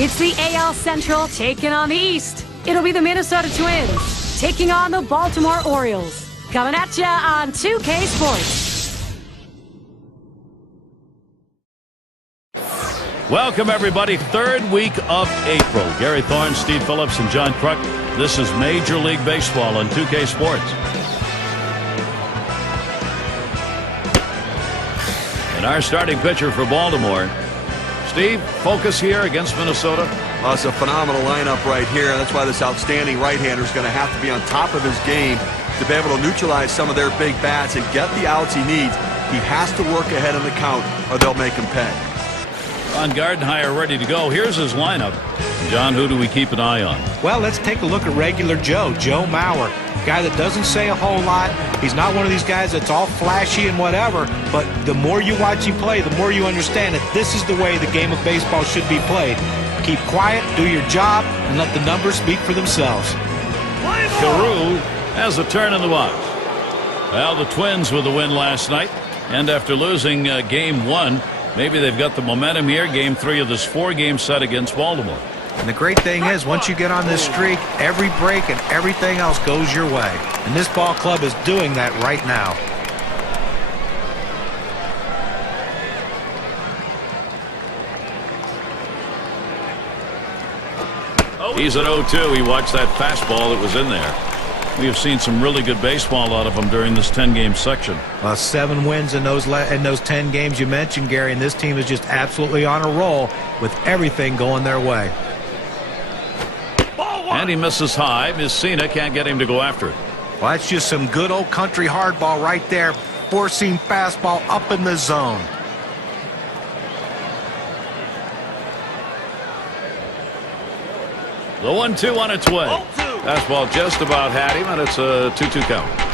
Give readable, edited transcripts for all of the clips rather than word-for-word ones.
It's the AL Central taking on the East. It'll be the Minnesota Twins taking on the Baltimore Orioles. Coming at ya on 2K Sports. Welcome, everybody. Third week of April. Gary Thorne, Steve Phillips, and John Kruk. This is Major League Baseball on 2K Sports. And our starting pitcher for Baltimore. Steve, focus here against Minnesota. Well, it's a phenomenal lineup right here. That's why this outstanding right-hander is going to have to be on top of his game to be able to neutralize some of their big bats and get the outs he needs. He has to work ahead in the count or they'll make him pay. Ron Gardenhire ready to go. Here's his lineup. John, who do we keep an eye on? Well, let's take a look at regular Joe Mauer. Guy that doesn't say a whole lot. He's not one of these guys that's all flashy and whatever, but the more you watch him play, the more you understand that this is the way the game of baseball should be played. Keep quiet, do your job, and let the numbers speak for themselves. Carew has a turn in the box. Well, the Twins with the win last night, and after losing Game 1, maybe they've got the momentum here. Game 3 of this 4-game set against Baltimore. And the great thing is, once you get on this streak, every break and everything else goes your way. And this ball club is doing that right now. He's at 0-2. He watched that fastball that was in there. We have seen some really good baseball out of him during this 10-game section. 7 wins in those 10 games you mentioned, Gary, and this team is just absolutely on a roll with everything going their way. And he misses high. Mussina can't get him to go after it. Well, that's just some good old country hardball right there, forcing fastball up in the zone. The 1-2 on its way. Fastball just about had him, and it's a 2-2 count.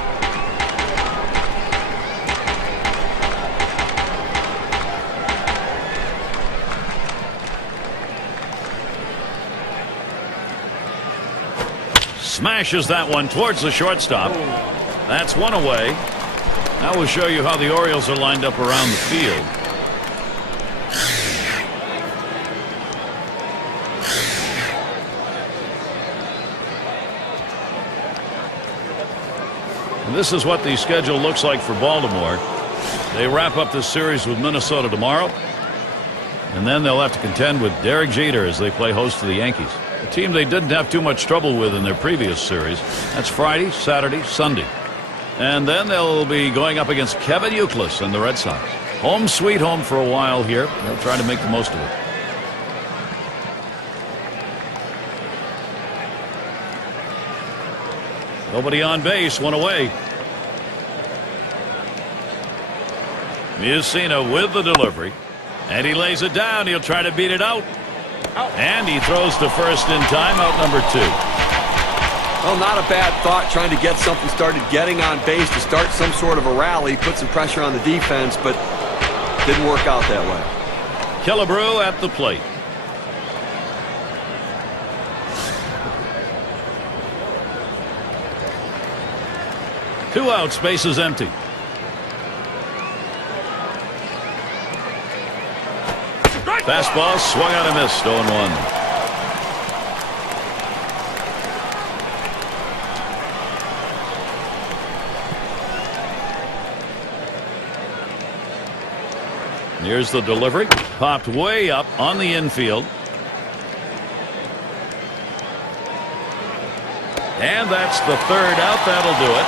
Smashes that one towards the shortstop. That's one away. Now we'll show you how the Orioles are lined up around the field. And this is what the schedule looks like for Baltimore. They wrap up this series with Minnesota tomorrow, and then they'll have to contend with Derek Jeter as they play host to the Yankees, a team they didn't have too much trouble with in their previous series. That's Friday, Saturday, Sunday. And then they'll be going up against Kevin Youkilis and the Red Sox. Home sweet home for a while here. They'll try to make the most of it. Nobody on base, one away. Mussina with the delivery. And he lays it down. He'll try to beat it out. And he throws to first in time, out number 2. Well, not a bad thought, trying to get something started, getting on base to start some sort of a rally, put some pressure on the defense, but didn't work out that way. Killebrew at the plate. Two outs, base is empty. Fastball swung out and missed. 0-1. Here's the delivery. Popped way up on the infield. And that's the third out. That'll do it.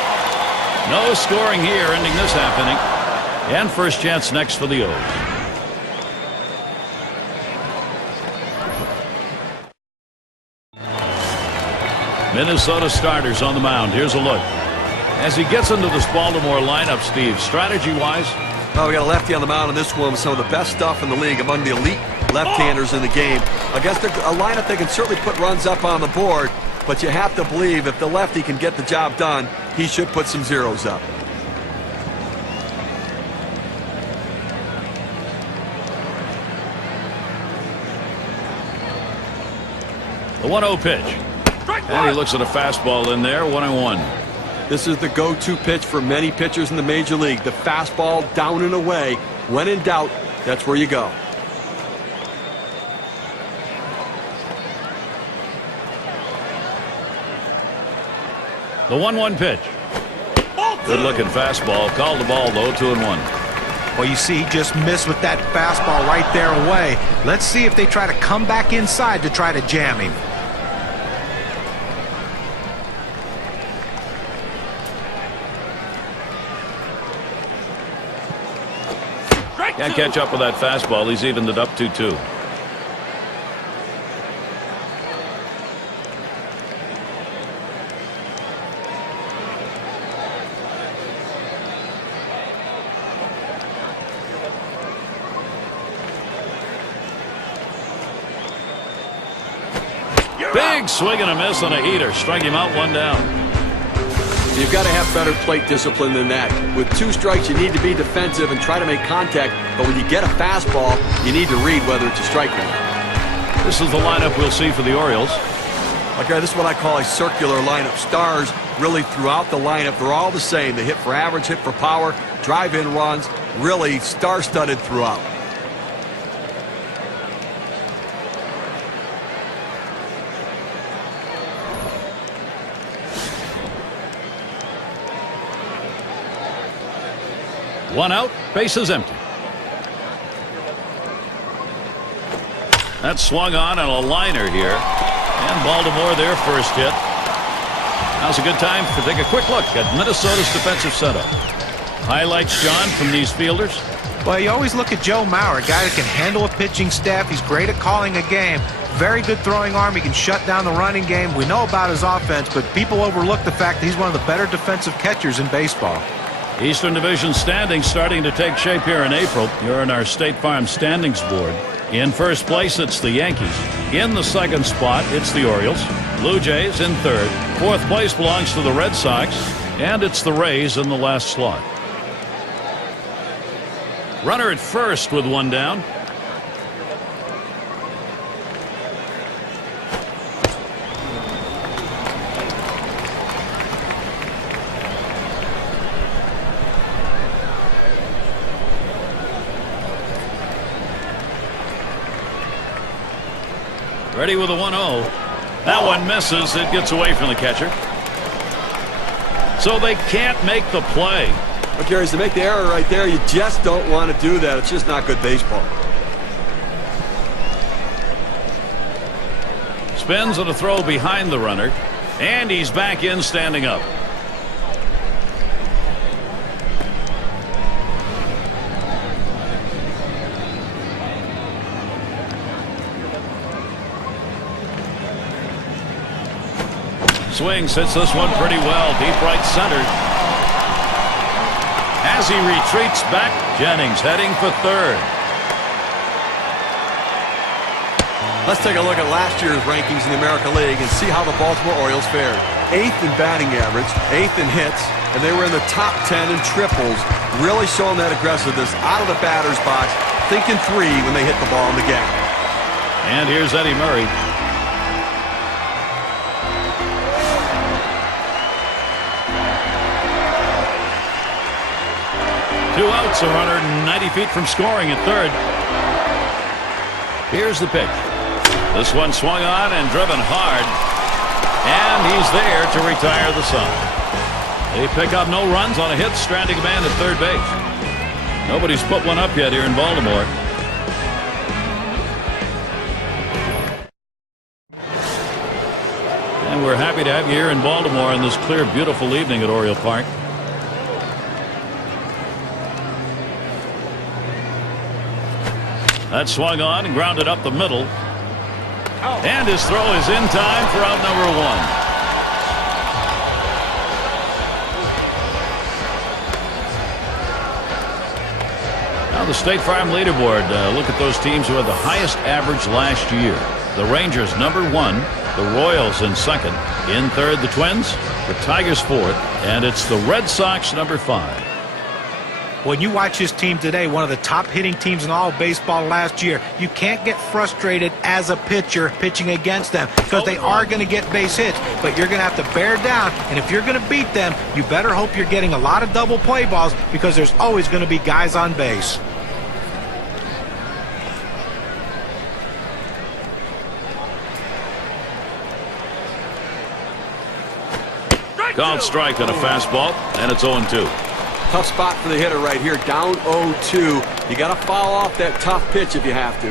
No scoring here, ending this half inning. And first chance next for the O's. Minnesota starters on the mound. Here's a look. As he gets into this Baltimore lineup, Steve, strategy-wise? Oh, we got a lefty on the mound in this one with some of the best stuff in the league, among the elite left-handers in the game. Against a lineup that can certainly put runs up on the board, but you have to believe if the lefty can get the job done, he should put some zeros up. The 1-0 pitch. And he looks at a fastball in there, 1-1. This is the go-to pitch for many pitchers in the major league. The fastball down and away. When in doubt, that's where you go. The 1-1 pitch. Good looking fastball. Called the ball though. 2-1. Well, you see, he just missed with that fastball right there away. Let's see if they try to come back inside to try to jam him. Can't catch up with that fastball. He's evened it up 2-2. Big swing and a miss on a heater. Strike him out, 1 down. You've got to have better plate discipline than that. With 2 strikes, you need to be defensive and try to make contact. But when you get a fastball, you need to read whether it's a strike or not. This is the lineup we'll see for the Orioles. Okay, this is what I call a circular lineup. Stars really throughout the lineup. They're all the same. They hit for average, hit for power, drive-in runs. Really star-studded throughout. One out, bases empty. That swung on a liner here. And Baltimore their first hit. Now's a good time to take a quick look at Minnesota's defensive setup. Highlights, John, from these fielders? Well, you always look at Joe Mauer, a guy that can handle a pitching staff. He's great at calling a game. Very good throwing arm. He can shut down the running game. We know about his offense, but people overlook the fact that he's one of the better defensive catchers in baseball. Eastern Division standings starting to take shape here in April. You're in our State Farm standings board. In first place, it's the Yankees. In the second spot, it's the Orioles. Blue Jays in third. Fourth place belongs to the Red Sox. And it's the Rays in the last slot. Runner at first with 1 down. Ready with a 1-0. That one misses. It gets away from the catcher. So they can't make the play. But Gary, to make the error right there, you just don't want to do that. It's just not good baseball. Spins on a throw behind the runner. And he's back in standing up. Swings, hits this one pretty well. Deep right center. As he retreats back, Jennings heading for third. Let's take a look at last year's rankings in the American League and see how the Baltimore Orioles fared. 8th in batting average, 8th in hits, and they were in the top 10 in triples, really showing that aggressiveness out of the batter's box, thinking 3 when they hit the ball in the gap. And here's Eddie Murray. Two outs, a runner 90 feet from scoring at third. Here's the pitch. This one swung on and driven hard. And he's there to retire the side. They pick up no runs on a hit, stranding a man at third base. Nobody's put one up yet here in Baltimore. And we're happy to have you here in Baltimore on this clear, beautiful evening at Oriole Park. That swung on and grounded up the middle. And his throw is in time for out number 1. Now the State Farm leaderboard. Look at those teams who had the highest average last year. The Rangers number 1, the Royals in second, in third the Twins, the Tigers fourth, and it's the Red Sox number 5. When you watch his team today, one of the top hitting teams in all of baseball last year, you can't get frustrated as a pitcher pitching against them because they are going to get base hits, but you're going to have to bear down, and if you're going to beat them, you better hope you're getting a lot of double play balls because there's always going to be guys on base. Called strike on a fastball, and it's 0-2. Tough spot for the hitter right here, down 0-2. You got to foul off that tough pitch if you have to.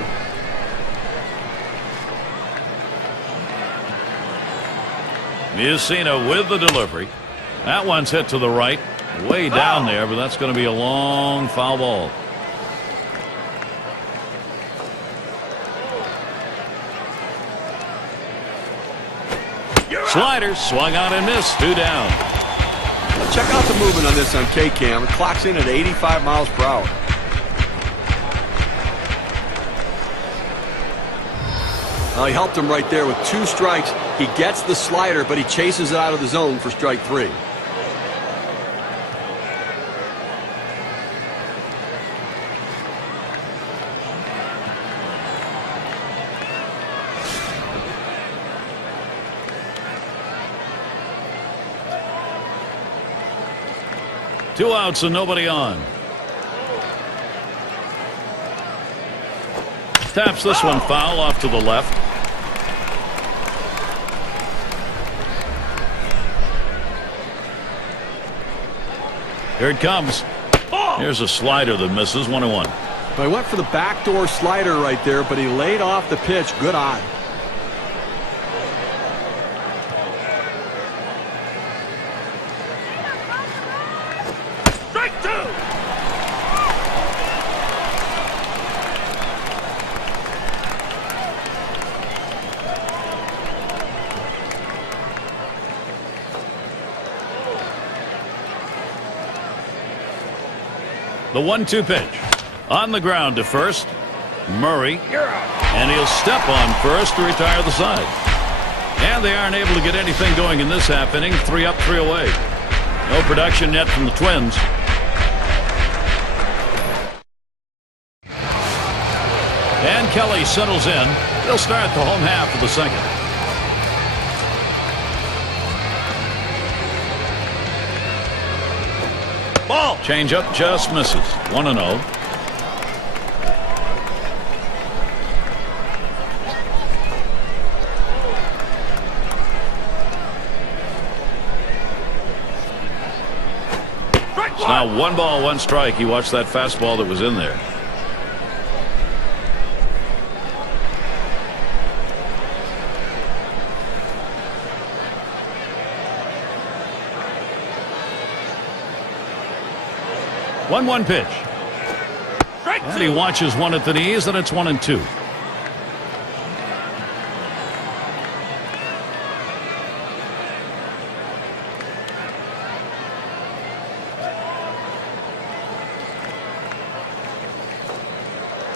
Mussina with the delivery. That one's hit to the right, way down there, but that's going to be a long foul ball. Slider swung out and missed. 2 down. Check out the movement on this on K-Cam. It clocks in at 85 miles per hour. He helped him right there with 2 strikes. He gets the slider, but he chases it out of the zone for strike 3. Two outs and nobody on. Taps this one foul off to the left. Here it comes. Here's a slider that misses. 1-1. He went for the backdoor slider right there, but he laid off the pitch. Good eye. Strike 2. The 1-2 pitch. On the ground to first. Murray. And he'll step on first to retire the side. And they aren't able to get anything going in this half inning. 3 up, 3 away. No production yet from the Twins. And Kelly settles in. They'll start the home half of the second. Ball. Changeup just misses. 1-0. It's now 1 ball, 1 strike. You watch that fastball that was in there. One pitch. And he watches one at the knees, and it's 1-2.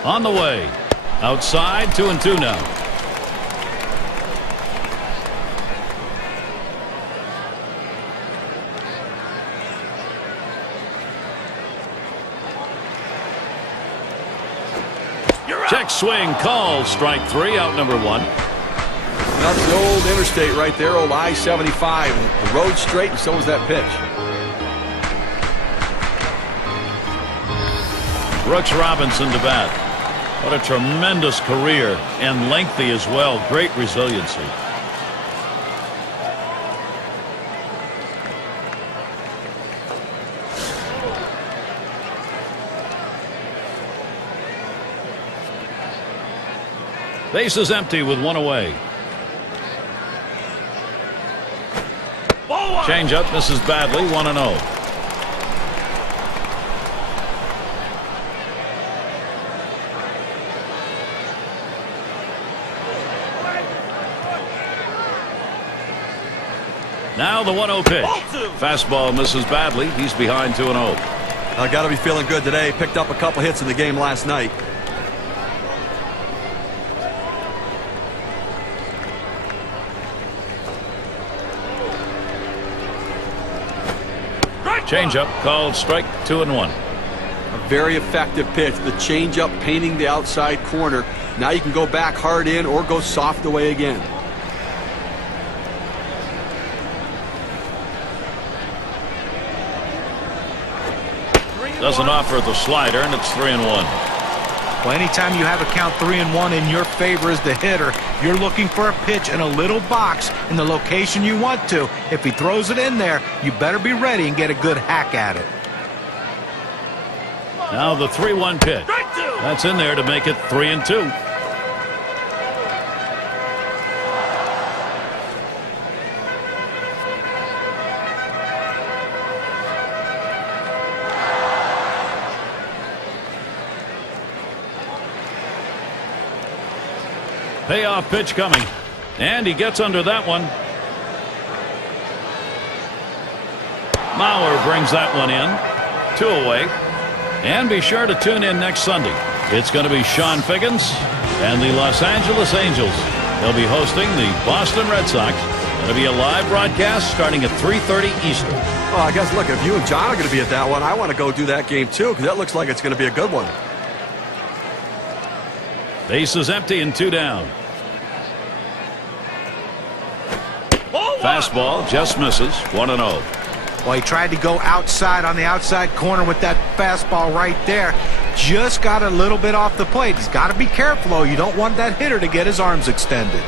On the way. Outside, 2-2 now. Check swing called. Strike 3, out number 1. That's the old interstate right there, old I-75. The road's straight, and so is that pitch. Brooks Robinson to bat. What a tremendous career, and lengthy as well. Great resiliency. Base is empty with 1 away. Change up misses badly. 1-0. Now the 1-0 pitch. Fastball misses badly. He's behind 2-0. Got to be feeling good today. Picked up a couple hits in the game last night. Changeup called strike 2-1. A very effective pitch. The changeup painting the outside corner. Now you can go back hard in or go soft away again. Doesn't offer the slider, and it's 3-1. Well, anytime you have a count 3-1 in your favor as the hitter, you're looking for a pitch in a little box in the location you want to. If he throws it in there, you better be ready and get a good hack at it. Now the 3-1 pitch. That's in there to make it 3-2. Payoff pitch coming, and he gets under that one. Mauer brings that one in. 2 away. And be sure to tune in next Sunday. It's going to be Sean Figgins and the Los Angeles Angels. They'll be hosting the Boston Red Sox. It'll be a live broadcast starting at 3:30 Eastern. Oh, I guess, look, if you and John are going to be at that one, I want to go do that game too, because that looks like it's going to be a good one. Base is empty and 2 down. Fastball just misses. 1-0. Well, he tried to go outside on the outside corner with that fastball right there. Just got a little bit off the plate. He's got to be careful, though. You don't want that hitter to get his arms extended.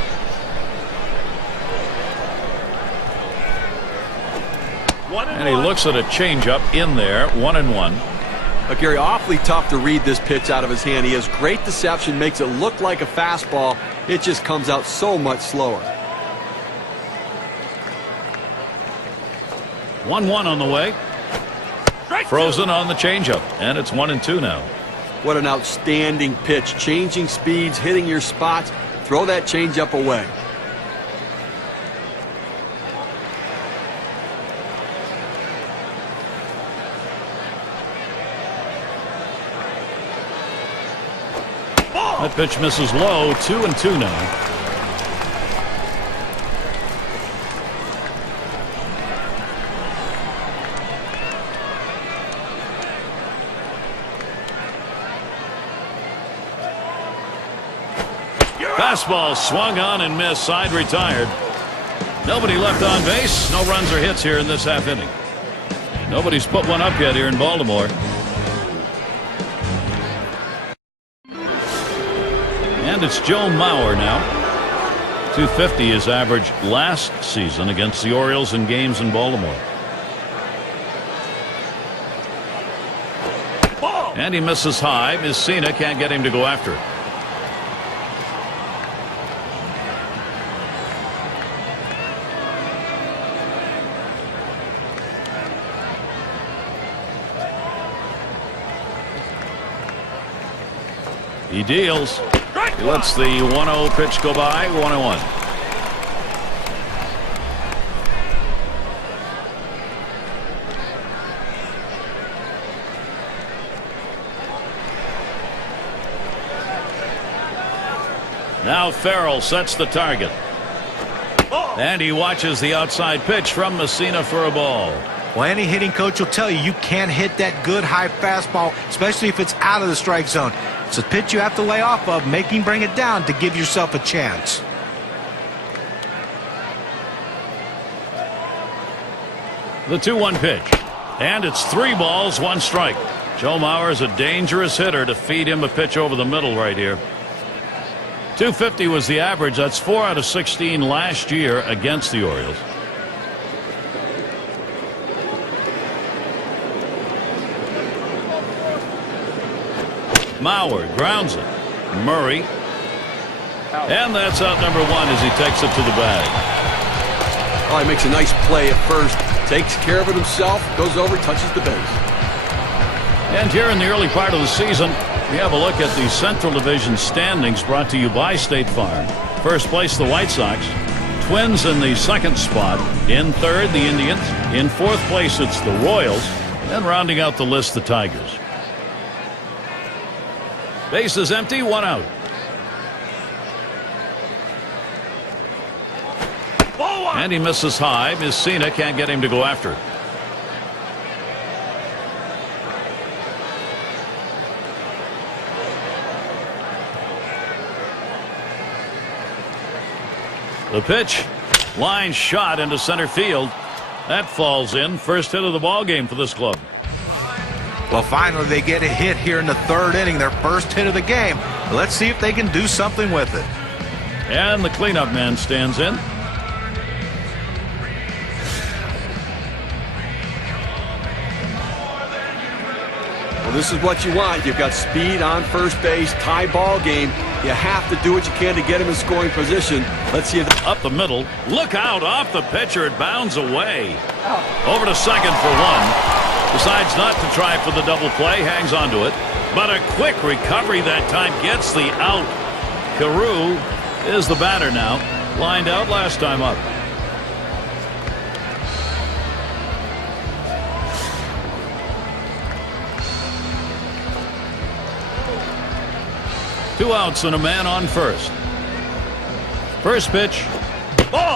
And he looks at a changeup in there. 1-1. But Gary, awfully tough to read this pitch out of his hand. He has great deception, makes it look like a fastball. It just comes out so much slower. 1-1 on the way. Frozen on the changeup, and it's 1-2 now. What an outstanding pitch. Changing speeds, hitting your spots. Throw that changeup away. That pitch misses low. 2-2 now. Fastball swung on and missed. Side retired. Nobody left on base. No runs or hits here in this half inning. Nobody's put one up yet here in Baltimore. And it's Joe Mauer now. .250 his average last season against the Orioles in games in Baltimore. And he misses high. Mussina can't get him to go after it. He deals. He lets the 1-0 pitch go by. 1-1. Now Farrell sets the target. And he watches the outside pitch from Mussina for a ball. Well, any hitting coach will tell you you can't hit that good high fastball, especially if it's out of the strike zone. It's a pitch you have to lay off of, make him bring it down to give yourself a chance. The 2-1 pitch. And it's 3 balls, 1 strike. Joe Mauer is a dangerous hitter to feed him a pitch over the middle right here. .250 was the average. That's 4 out of 16 last year against the Orioles. Mauer grounds it. Murray. And that's out number 1 as he takes it to the bag. Oh, he makes a nice play at first. Takes care of it himself. Goes over, touches the base. And here in the early part of the season, we have a look at the Central Division standings brought to you by State Farm. First place, the White Sox. Twins in the 2nd spot. In 3rd, the Indians. In 4th place, it's the Royals. And rounding out the list, the Tigers. Base is empty, 1 out. And he misses high. Mussina can't get him to go after it. The pitch. Line shot into center field. That falls in. First hit of the ball game for this club. Well, finally they get a hit here in the third inning, their first hit of the game. Let's see if they can do something with it. And the cleanup man stands in. Well, this is what you want. You've got speed on first base, tie ball game. You have to do what you can to get him in scoring position. Let's see if up the middle. Look out, off the pitcher. It bounds away. Over to second for one. Decides not to try for the double play. Hangs on to it. But a quick recovery that time gets the out. Carew is the batter now. Lined out last time up. Two outs and a man on first. First pitch.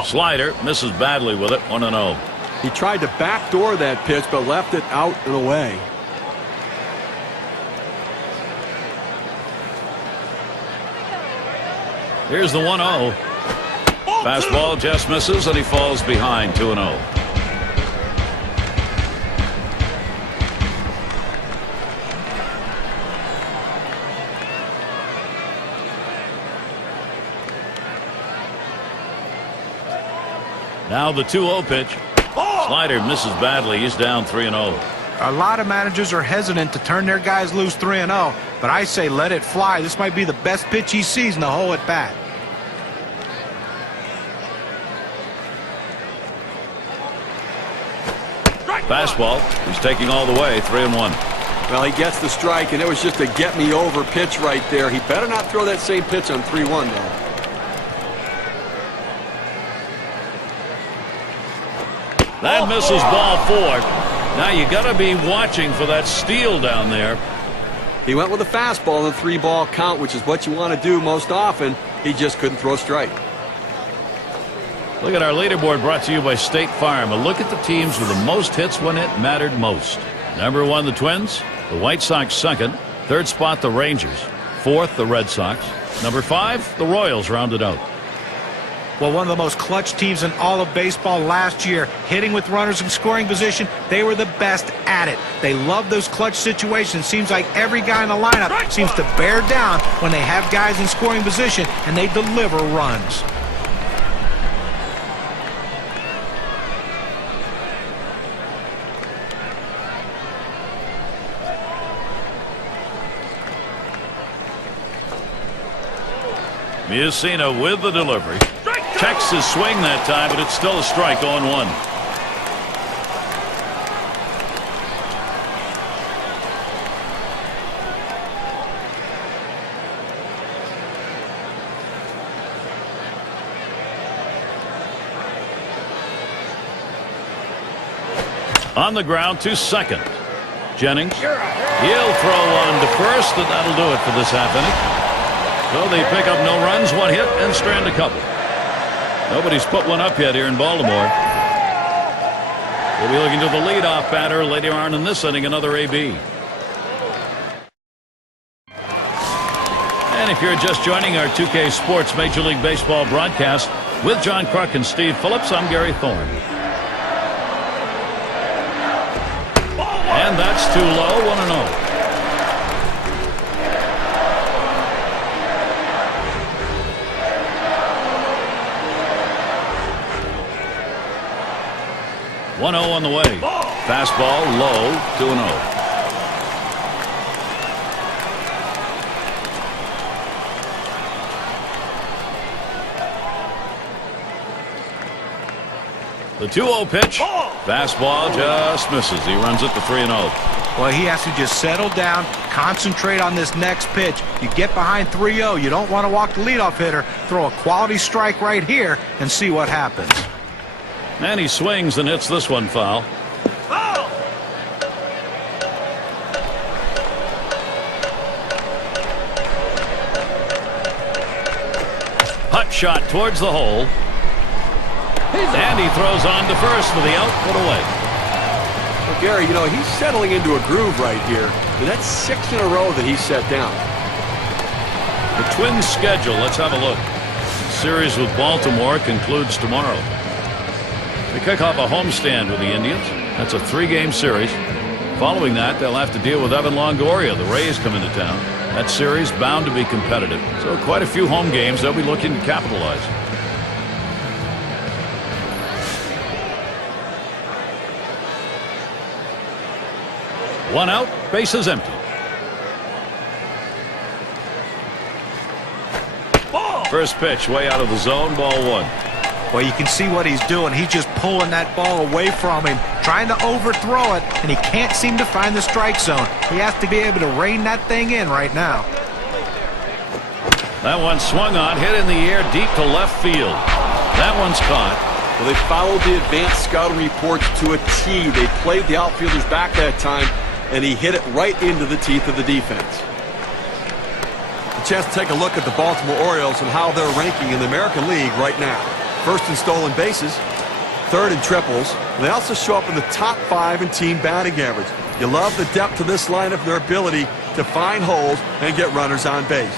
Slider misses badly with it. 1-0. he tried to backdoor that pitch but left it out and away. Here's the 1-0. Fastball just misses and he falls behind 2-0. Now the 2-0 pitch. Slider misses badly. He's down 3-0. A lot of managers are hesitant to turn their guys loose 3-0, but I say let it fly. This might be the best pitch he sees in the whole at bat. Fastball. He's taking all the way. 3-1. Well, he gets the strike, and it was just a get-me-over pitch right there. He better not throw that same pitch on 3-1, though. That misses ball 4. Now you got to be watching for that steal down there. He went with a fastball in the 3-ball count, which is what you want to do most often. He just couldn't throw a strike. Look at our leaderboard brought to you by State Farm. A look at the teams with the most hits when it mattered most. Number 1, the Twins. The White Sox second. Third spot, the Rangers. Fourth, the Red Sox. Number 5, the Royals rounded out. Well, one of the most clutch teams in all of baseball last year, hitting with runners in scoring position, they were the best at it. They love those clutch situations. Seems like every guy in the lineup seems to bear down when they have guys in scoring position, and they deliver runs. Mussina with the delivery. Checks his swing that time, but it's still a strike. 0-1. On the ground to second. Jennings. He'll throw one to first, and that'll do it for this half inning. So they pick up no runs, 1 hit, and strand a couple. Nobody's put one up yet here in Baltimore. We'll be looking to the leadoff batter later on in this inning, another AB. And if you're just joining our 2K Sports Major League Baseball broadcast with John Kruk and Steve Phillips, I'm Gary Thorne. And that's too low, 1-0. On the way. Fastball low, 2-0. The 2-0 pitch. Fastball just misses. He runs it to 3-0. Well, he has to just settle down, concentrate on this next pitch. You get behind 3-0, you don't want to walk the leadoff hitter. Throw a quality strike right here and see what happens. And he swings and hits this one foul. Hut shot towards the hole. And he throws on to first for the out, put away. Well, Gary, you know, he's settling into a groove right here. And that's 6 in a row that he's set down. The Twins' schedule, let's have a look. Series with Baltimore concludes tomorrow. They kick off a homestand with the Indians. That's a 3-game series. Following that, they'll have to deal with Evan Longoria. The Rays come into town. That series bound to be competitive. So quite a few home games they'll be looking to capitalize. One out, bases empty. First pitch way out of the zone, ball one. Well, you can see what he's doing. He's just pulling that ball away from him, trying to overthrow it, and he can't seem to find the strike zone. He has to be able to rein that thing in right now. That one swung on, hit in the air deep to left field. That one's caught. Well, they followed the advanced scouting reports to a T. They played the outfielders back that time, and he hit it right into the teeth of the defense. A chance to take a look at the Baltimore Orioles and how they're ranking in the American League right now. First in stolen bases, third in triples. And they also show up in the top 5 in team batting average. You love the depth of this lineup, their ability to find holes and get runners on base.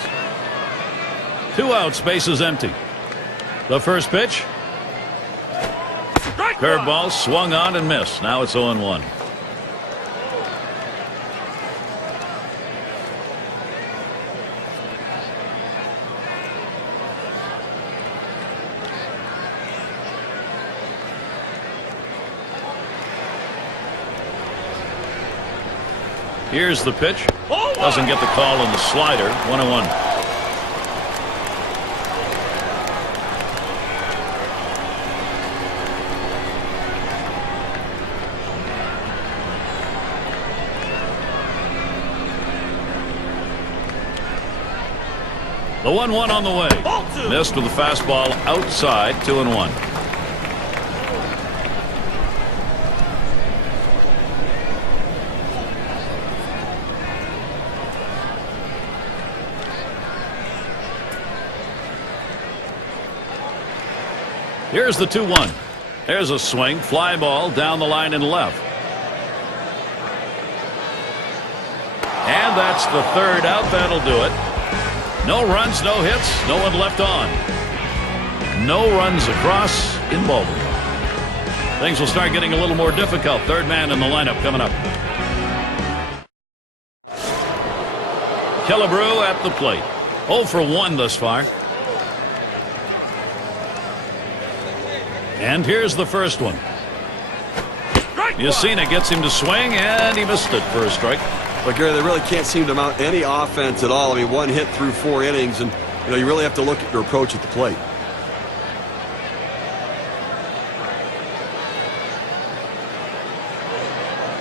2 outs, bases empty. The first pitch. Curveball swung on and missed. Now it's 0-1. Here's the pitch. Doesn't get the call on the slider. 1-1. The 1-1 on the way. Missed with the fastball outside. 2-1. Here's the 2-1. There's a swing. Fly ball down the line and left. And that's the third out. That'll do it. No runs, no hits, no one left on. No runs across in Baltimore. Things will start getting a little more difficult. Third man in the lineup coming up. Killebrew at the plate. 0 for 1 thus far. And here's the first one. Mussina gets him to swing, and he missed it for a strike. But Gary, they really can't seem to mount any offense at all. I mean, 1 hit through 4 innings, and you really have to look at your approach at the plate.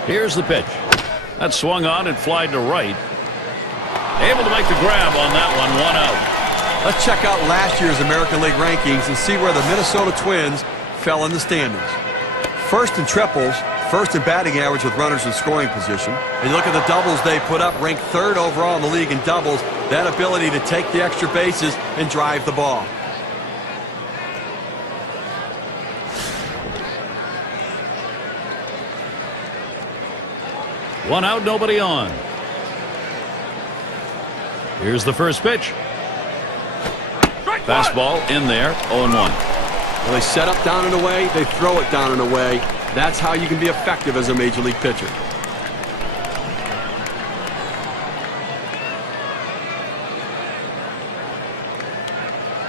Here's the pitch. That swung on and flied to right. Able to make the grab on that one. 1 out. Let's check out last year's American League rankings and see where the Minnesota Twins fell in the standings. First in triples, first in batting average with runners in scoring position. And you look at the doubles they put up, ranked 3rd overall in the league in doubles. That ability to take the extra bases and drive the ball. One out, nobody on. Here's the first pitch. Fastball in there, 0-1. Well, they set up down and away, they throw it down and away. That's how you can be effective as a major league pitcher.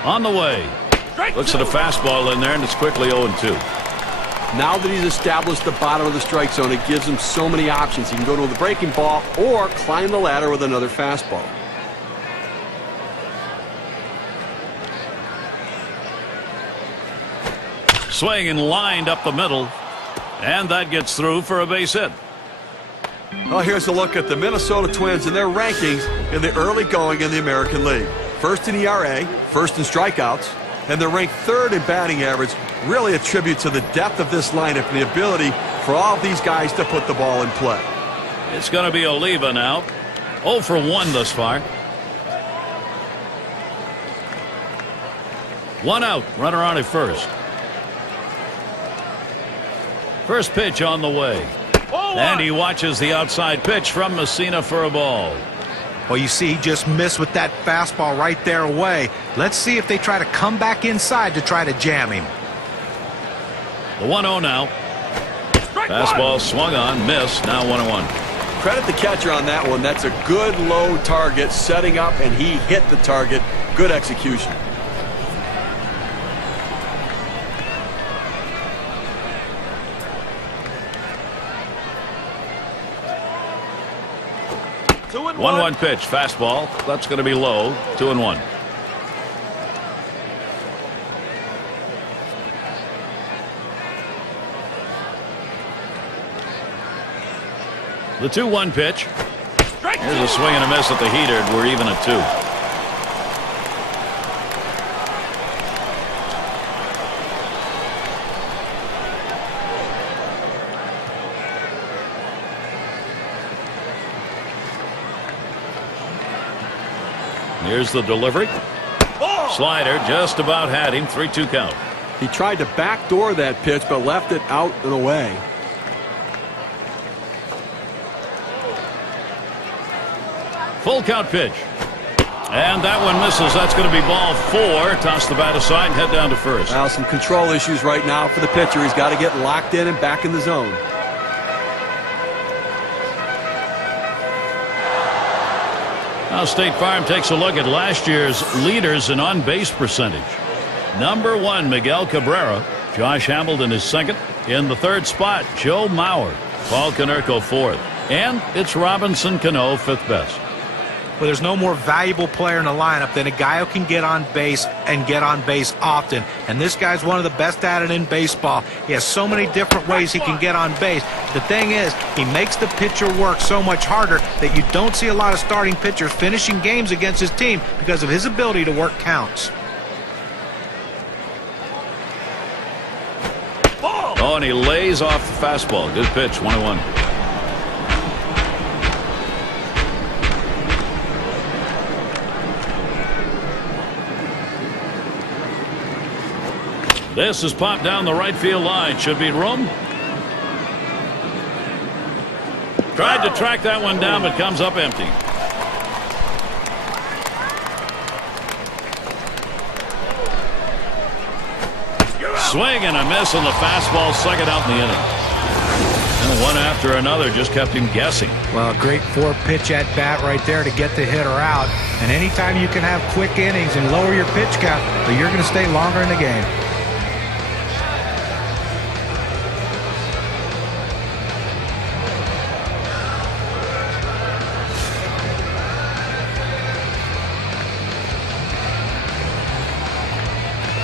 On the way. Looks at a fastball in there, and it's quickly 0-2. Now that he's established the bottom of the strike zone, it gives him so many options. He can go to the breaking ball or climb the ladder with another fastball. Swing and lined up the middle. And that gets through for a base hit. Well, here's a look at the Minnesota Twins and their rankings in the early going in the American League. First in ERA, first in strikeouts, and they're ranked 3rd in batting average. Really a tribute to the depth of this lineup and the ability for all of these guys to put the ball in play. It's going to be Oliva now. 0 for 1 thus far. 1 out. Runner on at first. First pitch on the way. And he watches the outside pitch from Mussina for a ball. Well, you see, he just missed with that fastball right there away. Let's see if they try to come back inside to try to jam him. The 1-0 now. Fastball swung on, missed, now 1-1. Credit the catcher on that one. That's a good low target, setting up, and he hit the target. Good execution. Two and 1-1 pitch, fastball. That's going to be low. 2-1. The 2-1 pitch. Here's a swing and a miss at the heater. We're even at 2. Here's the delivery. Slider just about had him. 3-2 count. He tried to backdoor that pitch, but left it out and away. Full count pitch. And that one misses. That's going to be ball 4. Toss the bat aside and head down to first. Now some control issues right now for the pitcher. He's got to get locked in and back in the zone. Now State Farm takes a look at last year's leaders in on-base percentage. Number 1, Miguel Cabrera. Josh Hamilton is second. In the third spot, Joe Mauer. Paul Konerko fourth. And it's Robinson Cano fifth best. Well, there's no more valuable player in the lineup than a guy who can get on base and get on base often. And this guy's one of the best at it in baseball. He has so many different ways he can get on base. The thing is, he makes the pitcher work so much harder that you don't see a lot of starting pitchers finishing games against his team because of his ability to work counts. Oh, and he lays off the fastball. Good pitch, 1-1. This is popped down the right field line. Should be room. Tried to track that one down, but comes up empty. Swing and a miss on the fastball. Second out in the inning. And one after another just kept him guessing. Well, great 4-pitch at bat right there to get the hitter out. And anytime you can have quick innings and lower your pitch count, you're going to stay longer in the game.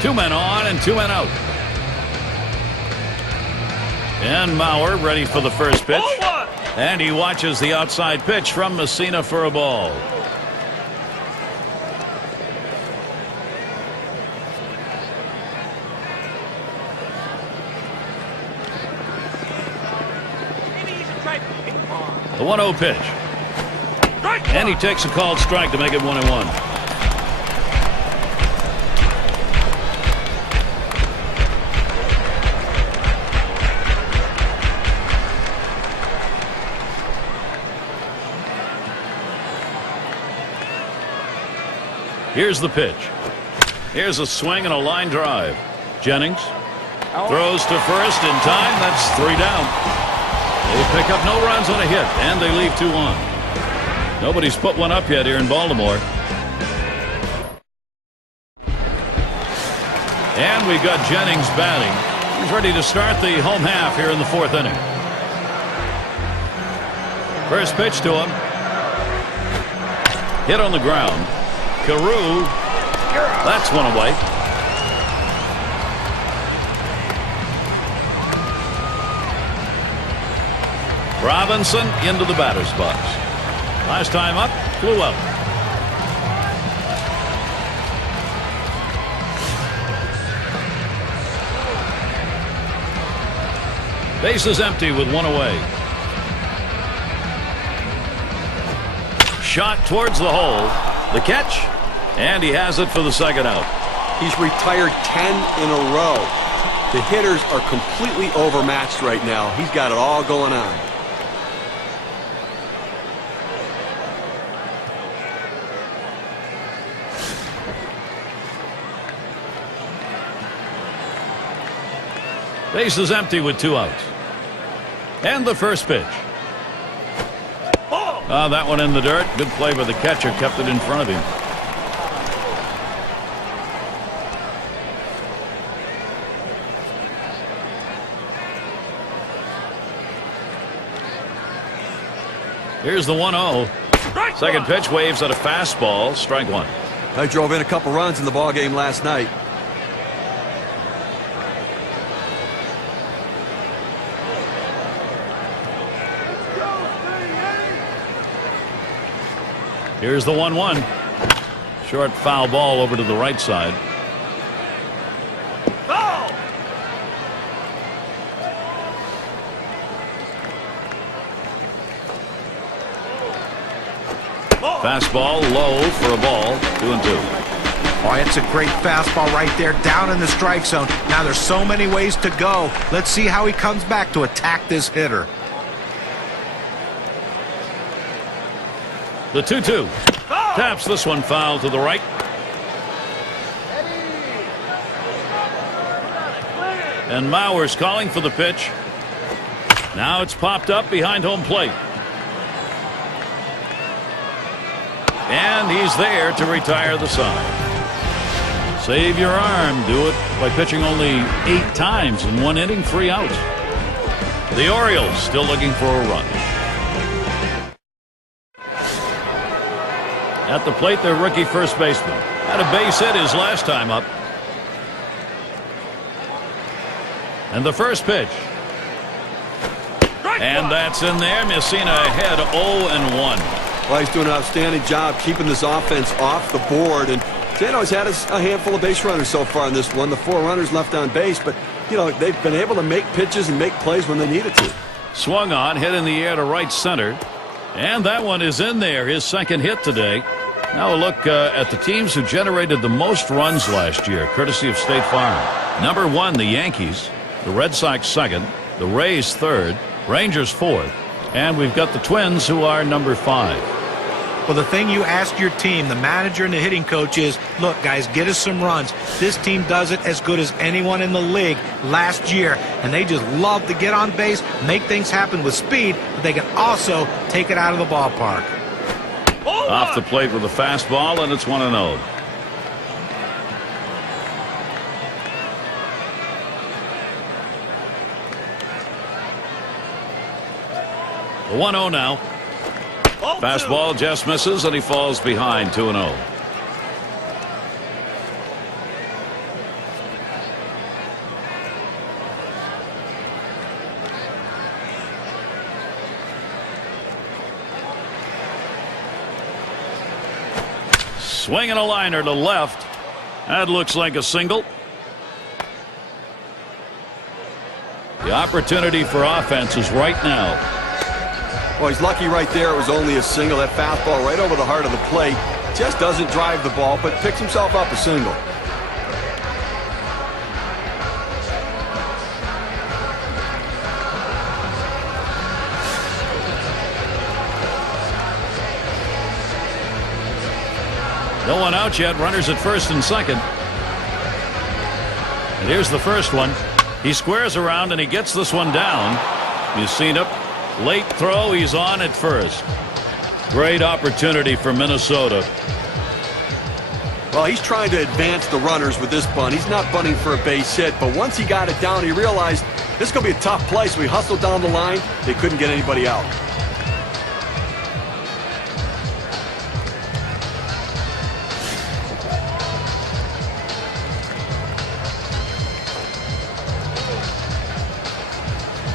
Two men on and 2 men out. And Mauer ready for the first pitch. And he watches the outside pitch from Mussina for a ball. The 1-0 pitch. And he takes a called strike to make it 1-1. Here's the pitch. Here's a swing and a line drive. Jennings throws to first in time. That's 3 down. They pick up no runs on a hit, and they leave 2 on. Nobody's put one up yet here in Baltimore. And we've got Jennings batting. He's ready to start the home half here in the 4th inning. First pitch to him. Hit on the ground. Carew, that's one away. Robinson into the batter's box. Last time up, flew out. Base is empty with 1 away. Shot towards the hole. The catch, and he has it for the second out. He's retired 10 in a row. The hitters are completely overmatched right now. He's got it all going on. Base is empty with 2 outs. And the first pitch. That one in the dirt. Good play by the catcher. Kept it in front of him. Here's the 1-0. Second pitch, waves at a fastball. Strike one. I drove in a couple runs in the ball game last night. Here's the 1-1. Short foul ball over to the right side. Fastball low for a ball. 2-2. Oh, it's a great fastball right there down in the strike zone. Now there's so many ways to go. Let's see how he comes back to attack this hitter. The 2-2. Taps this one foul to the right. And Mauer's calling for the pitch. Now it's popped up behind home plate. And he's there to retire the side. Save your arm. Do it by pitching only 8 times in 1 inning, 3 outs. The Orioles still looking for a run. At the plate, their rookie first baseman had a base hit his last time up. And the first pitch. And that's in there. Mussina ahead 0-1. Well, he's doing an outstanding job keeping this offense off the board. And Sano's had a handful of base runners so far in this one. The 4 runners left on base. But, you know, they've been able to make pitches and make plays when they needed to. Swung on, hit in the air to right center. And that one is in there, his second hit today. Now a look at the teams who generated the most runs last year, courtesy of State Farm. Number 1, the Yankees. The Red Sox second. The Rays third. Rangers fourth. And we've got the Twins, who are number 5. Well, the thing you ask your team, the manager and the hitting coach, is, look, guys, get us some runs. This team does it as good as anyone in the league last year, and they just love to get on base, make things happen with speed, but they can also take it out of the ballpark. Off the plate with a fastball, and it's 1-0. The 1-0 now. Fastball just misses, and he falls behind 2-0. Swinging a liner to left. That looks like a single. The opportunity for offense is right now. Well, he's lucky right there. It was only a single. That fastball right over the heart of the plate. Just doesn't drive the ball, but picks himself up a single. No one out yet. Runners at first and second. And here's the first one. He squares around and he gets this one down. Mussina, late throw. He's on at first. Great opportunity for Minnesota. Well, he's trying to advance the runners with this bunt. He's not bunting for a base hit, but once he got it down, he realized this is going to be a tough play, so he hustled down the line. They couldn't get anybody out.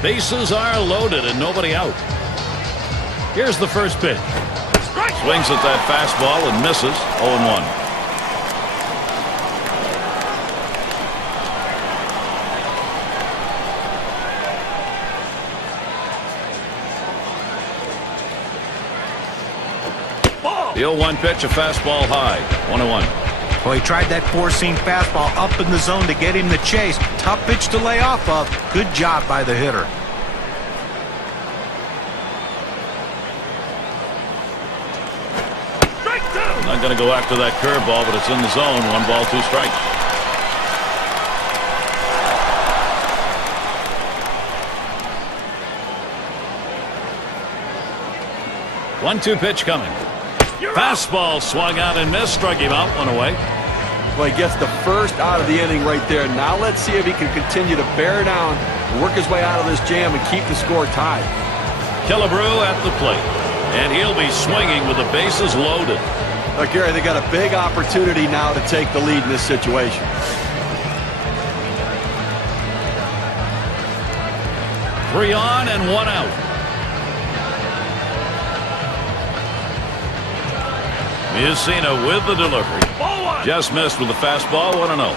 Bases are loaded and nobody out. Here's the first pitch. Swings at that fastball and misses. 0-1. The 0-1 pitch, a fastball high. 1-1. Well, he tried that four-seam fastball up in the zone to get him the chase. Tough pitch to lay off of. Good job by the hitter. Not going to go after that curveball, but it's in the zone. 1 ball, 2 strikes. 1-2 pitch coming. Fastball swung out and missed. Struck him out. 1 away. Well, he gets the first out of the inning right there. Now let's see if he can continue to bear down and work his way out of this jam and keep the score tied. Killebrew at the plate. And he'll be swinging with the bases loaded. Gary, they got a big opportunity now to take the lead in this situation. Three on and 1 out. Mussina with the delivery. Just missed with the fastball. 1-0.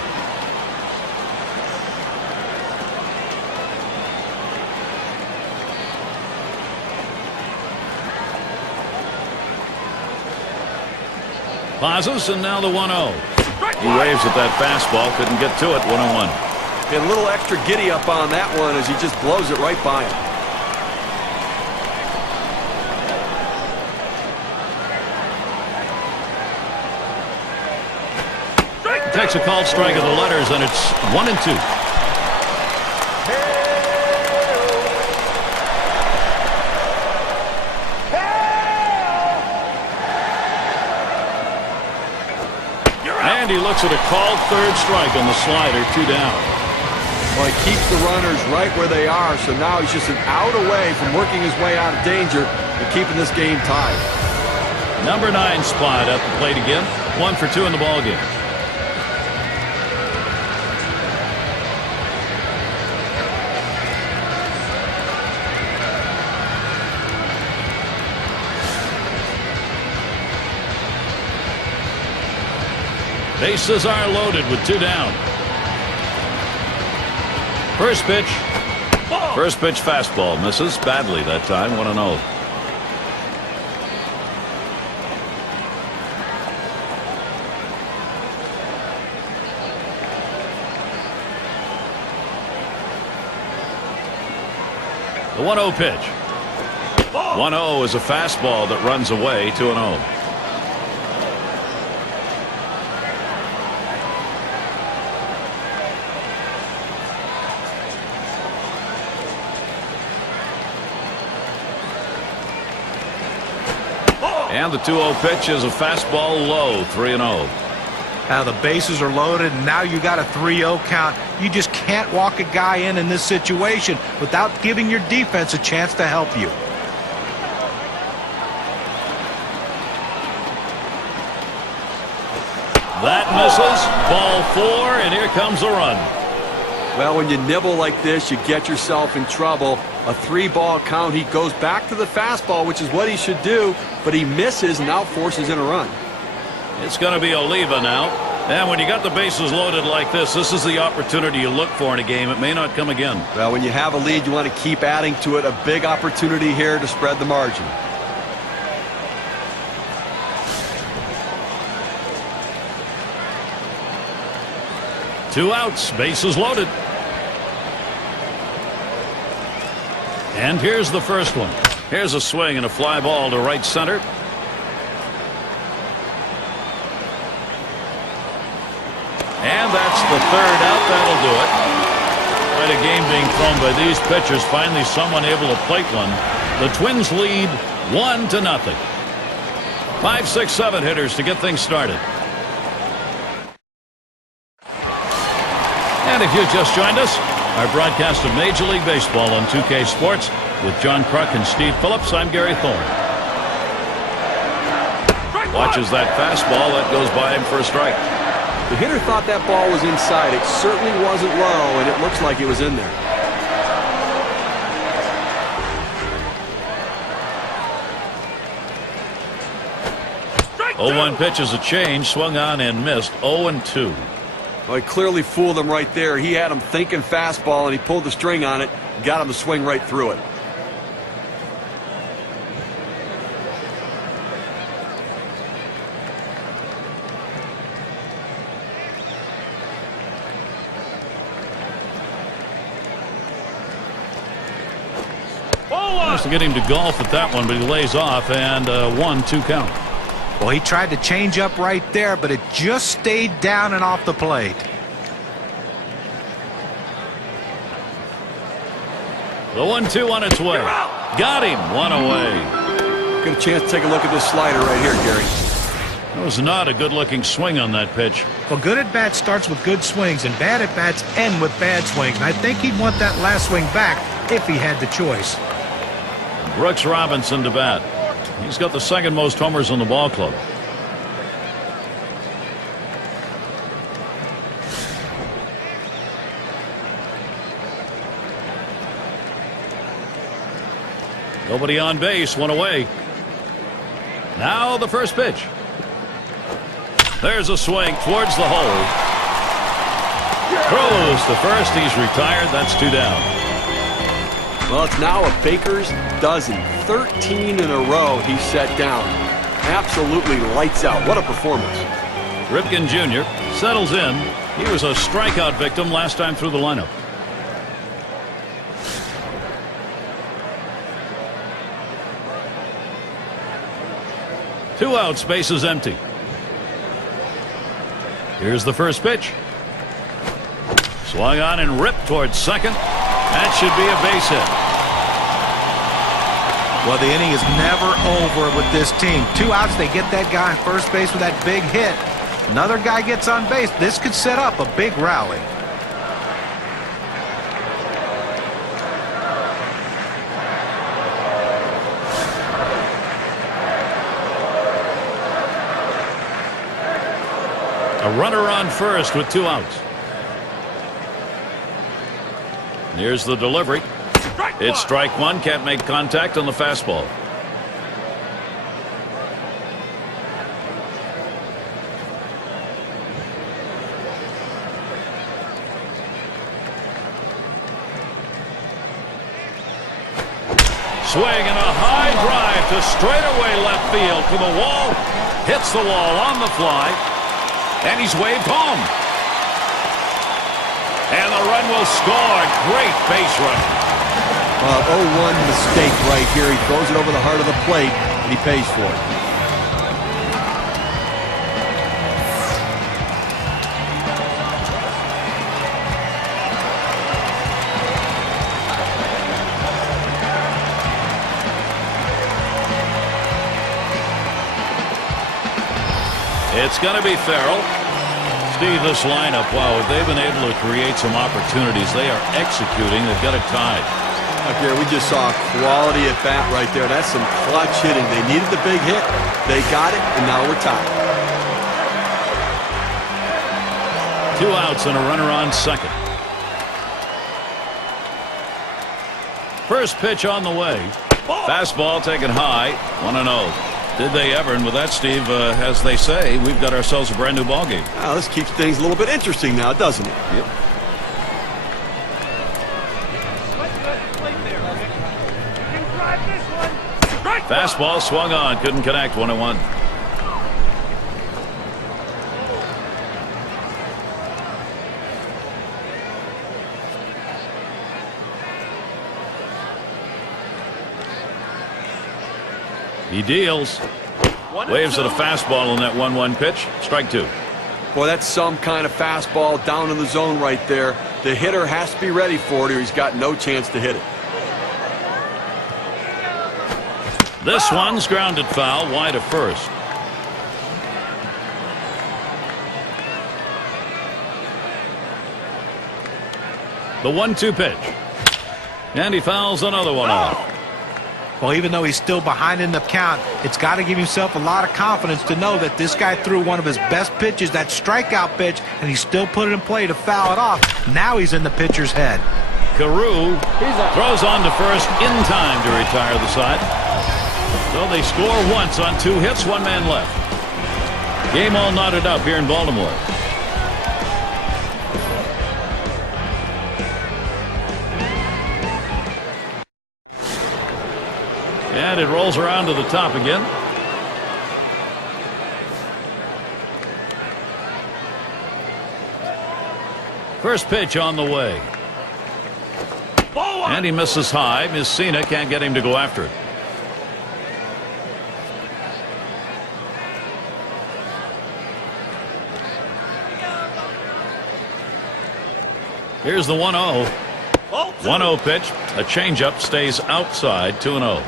Pauses, and now the 1-0. He waves at that fastball. Couldn't get to it. 1-1. A little extra giddy up on that one as he just blows it right by him. Takes a called strike of the letters, and it's 1-2. And he looks at a called third strike on the slider. 2 down. Well, he keeps the runners right where they are, so now he's just an out away from working his way out of danger and keeping this game tied. Number 9 spot at the plate again. 1 for 2 in the ball game. Bases are loaded with 2 down. First pitch. First pitch fastball misses badly that time. 1-0. The 1-0 pitch. 1-0 is a fastball that runs away. 2-0. And the 2-0 pitch is a fastball low. 3-0. Now the bases are loaded, and now you got a 3-0 count. You just can't walk a guy in this situation without giving your defense a chance to help you. That misses. Ball 4, and here comes a run. Well, when you nibble like this, you get yourself in trouble. A 3-ball count. He goes back to the fastball, which is what he should do, but he misses and now forces in a run. It's going to be Oliva now. And when you got the bases loaded like this is the opportunity you look for in a game. It may not come again. Well, when you have a lead, you want to keep adding to it. A big opportunity here to spread the margin. Two outs, bases loaded. And here's the first one. Here's a swing and a fly ball to right center. And that's the third out. That'll do it. Quite a game being thrown by these pitchers. Finally someone able to plate one. The Twins lead 1-0. 5, 6, 7 hitters to get things started. And if you just joined us, our broadcast of Major League Baseball on 2K Sports with John Kruk and Steve Phillips. I'm Gary Thorne. Watches that fastball. That goes by him for a strike. The hitter thought that ball was inside. It certainly wasn't low, and it looks like it was in there. Oh, 0-1 pitch is a change. Swung on and missed. 0-2. Well, he clearly fooled him right there. He had him thinking fastball, and he pulled the string on it, got him to swing right through it. Wants to get him to golf at that one, but he lays off, and 1-2 count. Well, he tried to change up right there, but it just stayed down and off the plate. The 1-2 on its way. Got him. 1 away. Get a chance to take a look at this slider right here, Gary. That was not a good-looking swing on that pitch. Well, good at-bat starts with good swings, and bad at-bats end with bad swings. And I think he'd want that last swing back if he had the choice. Brooks Robinson to bat. He's got the second most homers on the ball club. Nobody on base, one away. Now the first pitch. There's a swing towards the hole. Throws to first. He's retired. That's 2 down. Well, it's now a baker's dozen. 13 in a row he's set down. Absolutely lights out. What a performance. Ripken Jr. settles in. He was a strikeout victim last time through the lineup. Two outs, base is empty. Here's the first pitch. Swung on and ripped towards second. That should be a base hit. Well, the inning is never over with this team. 2 outs, they get that guy on first base with that big hit. Another guy gets on base. This could set up a big rally. A runner on first with 2 outs. Here's the delivery. It's strike one. Can't make contact on the fastball. Swing and a high drive to straightaway left field to the wall. Hits the wall on the fly. And he's waved home. And the run will score. Great base running. 0-1 mistake right here. He throws it over the heart of the plate, and he pays for it. It's going to be Farrell. Steve, this lineup, wow, they've been able to create some opportunities. They are executing. They've got it tied. Here, we just saw quality at bat right there. That's some clutch hitting. They needed the big hit. They got it, and now we're tied. 2 outs and a runner on second. First pitch on the way. Fastball taken high. 1-0. Did they ever? And with that, Steve, as they say, we've got ourselves a brand new ball game. Well, this keeps things a little bit interesting now, doesn't it? Yep. Fastball swung on, couldn't connect. 1-1. He deals. Waves at a fastball on that 1-1 pitch. Strike 2. Boy, that's some kind of fastball down in the zone right there. The hitter has to be ready for it or he's got no chance to hit it. This one's grounded foul wide of first. The 1-2 pitch. And he fouls another one off. Well, even though he's still behind in the count, it's got to give himself a lot of confidence to know that this guy threw one of his best pitches, that strikeout pitch, and he still put it in play to foul it off. Now he's in the pitcher's head. Carew throws on to first in time to retire the side. So they score once on 2 hits, 1 man left. Game all knotted up here in Baltimore. And it rolls around to the top again. First pitch on the way. And he misses high. Mussina can't get him to go after it. Here's the 1-0. 1-0 pitch. A changeup stays outside. 2-0.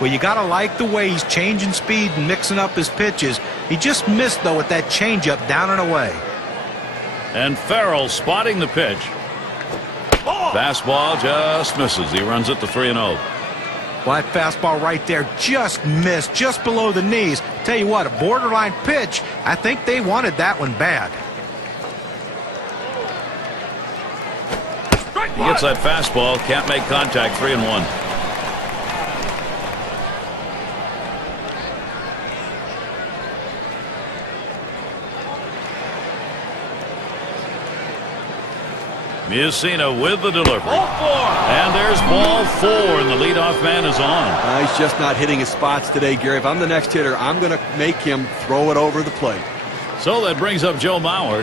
Well, you got to like the way he's changing speed and mixing up his pitches. He just missed, though, with that changeup down and away. And Farrell spotting the pitch. Fastball just misses. He runs it to 3-0. Well, that fastball right there just missed, just below the knees. Tell you what, a borderline pitch. I think they wanted that one bad. He gets that fastball, can't make contact, 3-1. Mussina with the delivery. And there's ball 4, and the leadoff man is on. He's just not hitting his spots today, Gary. If I'm the next hitter, I'm going to make him throw it over the plate. So that brings up Joe Mauer.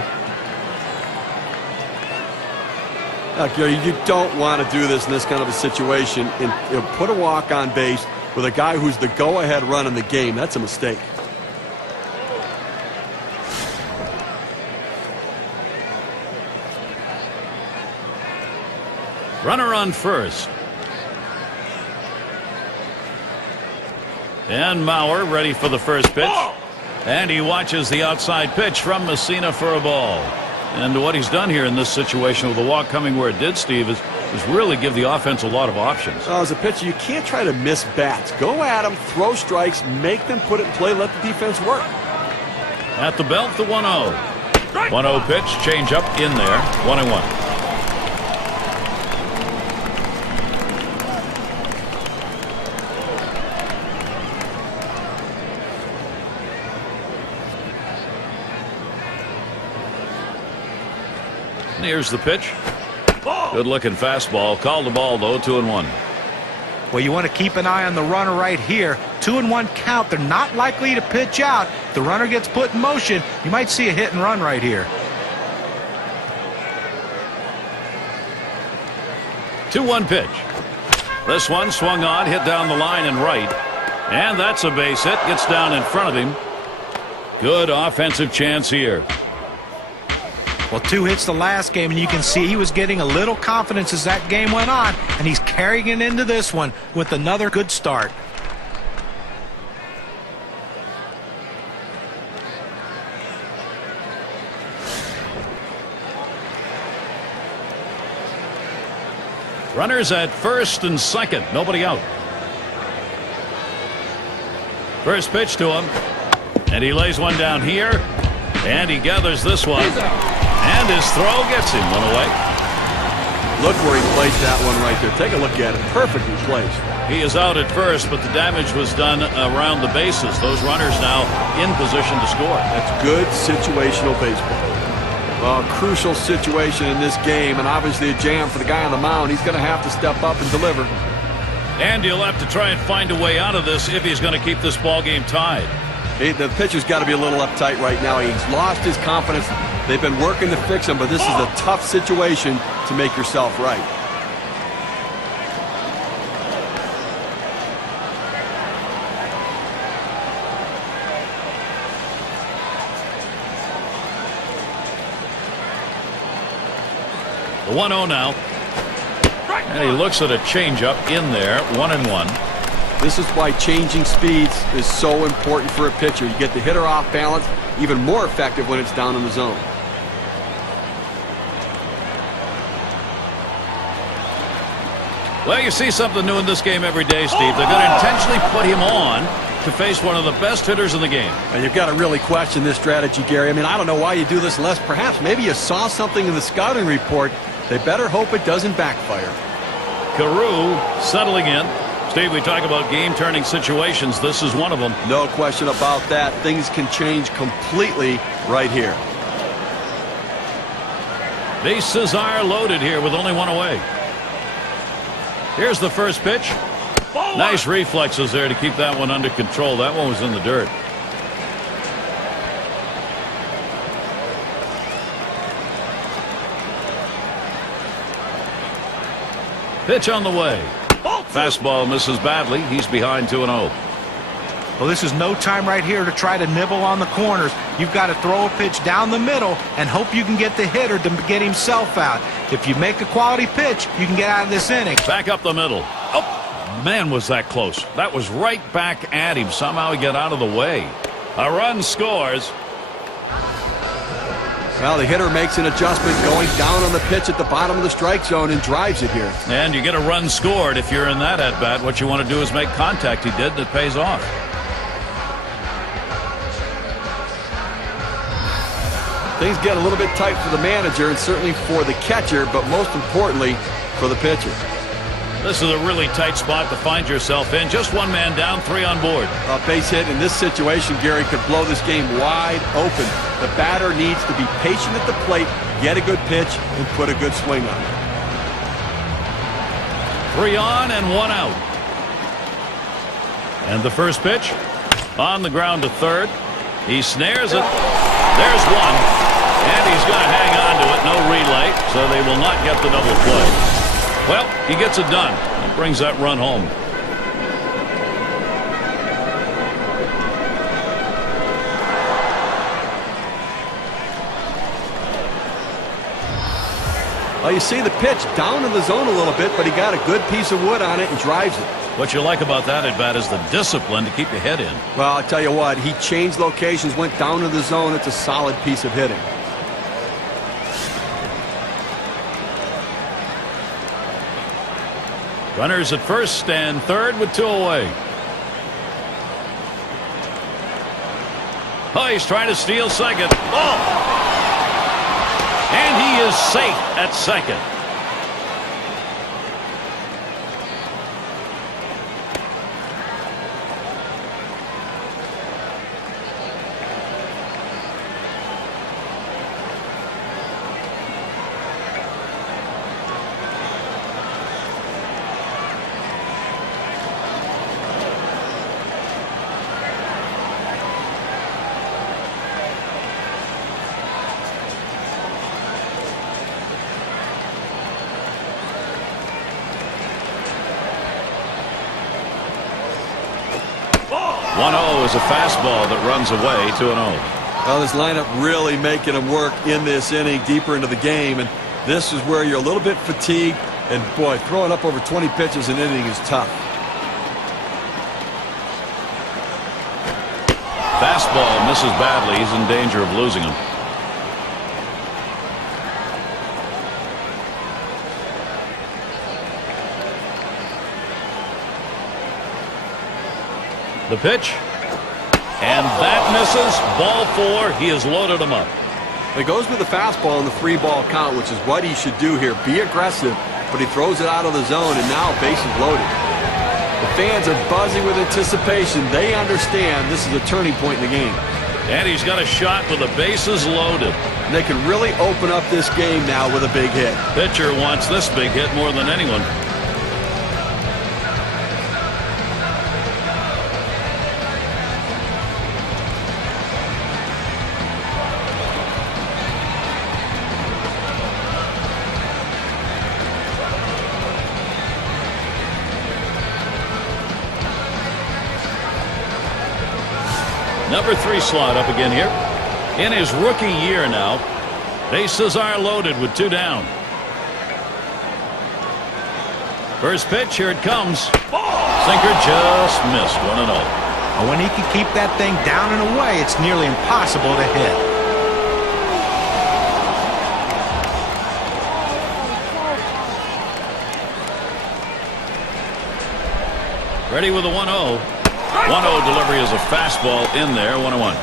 Now, Gary, you don't want to do this in this kind of a situation and put a walk on base with a guy who's the go-ahead run in the game. That's a mistake. Runner on first. And Mauer ready for the first pitch. And he watches the outside pitch from Mussina for a ball. And what he's done here in this situation with the walk coming where it did, Steve, is really give the offense a lot of options. As a pitcher, you can't try to miss bats. Go at them, throw strikes, make them put it in play, let the defense work. At the belt, the 1-0. 1-0 pitch, change up in there, 1-1. Here's the pitch. Good looking fastball. Called the ball though. 2-1. Well, you want to keep an eye on the runner right here. 2-1 count. They're not likely to pitch out. The runner gets put in motion. You might see a hit and run right here. 2-1 pitch. This one swung on, hit down the line and right. And that's a base hit. Gets down in front of him. Good offensive chance here. Well, 2 hits the last game, and you can see he was getting a little confidence as that game went on, and he's carrying it into this one with another good start. Runners at first and second. Nobody out. First pitch to him. And he lays one down here. And he gathers this one. And his throw gets him one away. Look where he placed that one right there. Take a look at it. Perfectly placed. He is out at first, but the damage was done around the bases. Those runners now in position to score. That's good situational baseball. Well, a crucial situation in this game, and obviously a jam for the guy on the mound. He's going to have to step up and deliver. And he'll have to try and find a way out of this if he's going to keep this ball game tied. The pitcher's got to be a little uptight right now. He's lost his confidence. They've been working to fix him, but this is a tough situation to make yourself right. The 1-0 now. And he looks at a changeup in there, 1-1. This is why changing speeds is so important for a pitcher. You get the hitter off balance, even more effective when it's down in the zone. Well, you see something new in this game every day, Steve. They're going to intentionally put him on to face one of the best hitters in the game. And you've got to really question this strategy, Gary. I mean, I don't know why you do this unless perhaps maybe you saw something in the scouting report. They better hope it doesn't backfire. Carew settling in. Steve, we talk about game-turning situations. This is one of them. No question about that. Things can change completely right here. Bases are loaded here with only one away. Here's the first pitch. Nice reflexes there to keep that one under control. That one was in the dirt. Pitch on the way. Fastball misses badly. He's behind 2-0. Well, this is no time right here to try to nibble on the corners. You've got to throw a pitch down the middle and hope you can get the hitter to get himself out. If you make a quality pitch, you can get out of this inning. Back up the middle. Oh, Man, was that close. That was right back at him. Somehow he got out of the way. A run scores. Well, the hitter makes an adjustment going down on the pitch at the bottom of the strike zone and drives it here. And you get a run scored if you're in that at-bat. What you want to do is make contact. He did, and it pays off. Things get a little bit tight for the manager and certainly for the catcher, but most importantly for the pitcher. This is a really tight spot to find yourself in. Just one man down, 3 on board. A base hit in this situation, Gary, could blow this game wide open. The batter needs to be patient at the plate, get a good pitch, and put a good swing on it. 3 on and 1 out. And the first pitch on the ground to third. He snares it. There's one. And he's going to hang on to it. No relay, so they will not get the double play. Well, he gets it done. That brings that run home. Well, you see the pitch down in the zone a little bit, but he got a good piece of wood on it and drives it. What you like about that at bat is the discipline to keep your head in. Well, I'll tell you what, he changed locations, went down to the zone. It's a solid piece of hitting. Runners at first and third with 2 away. Oh, he's trying to steal second. Oh! And he is safe at second. Is a fastball that runs away, 2-0. Well, this lineup really making them work in this inning, deeper into the game, and this is where you're a little bit fatigued, and boy, throwing up over 20 pitches an inning is tough. Fastball misses badly. He's in danger of losing him. The pitch. And that misses. Ball 4. He has loaded him up. It goes with the fastball in the 3-ball count, which is what he should do here. Be aggressive, but he throws it out of the zone, and now bases loaded. The fans are buzzing with anticipation. They understand this is a turning point in the game. And he's got a shot with the bases loaded. And they can really open up this game now with a big hit. Pitcher wants this big hit more than anyone. Number 3 slot up again here. In his rookie year now. Bases are loaded with 2 down. First pitch, here it comes. Sinker just missed. 1-0. And when he can keep that thing down and away, it's nearly impossible to hit. Ready with a 1-0. 1-0 delivery is a fastball in there. 1-1.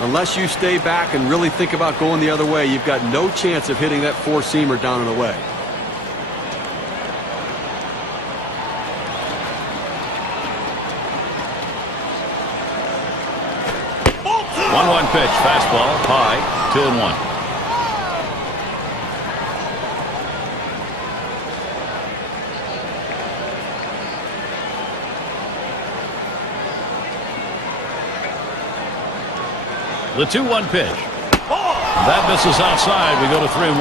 Unless you stay back and really think about going the other way, you've got no chance of hitting that 4-seamer down and away. One pitch, fastball, high, 2-1. The 2-1 pitch. That misses outside. We go to 3-1.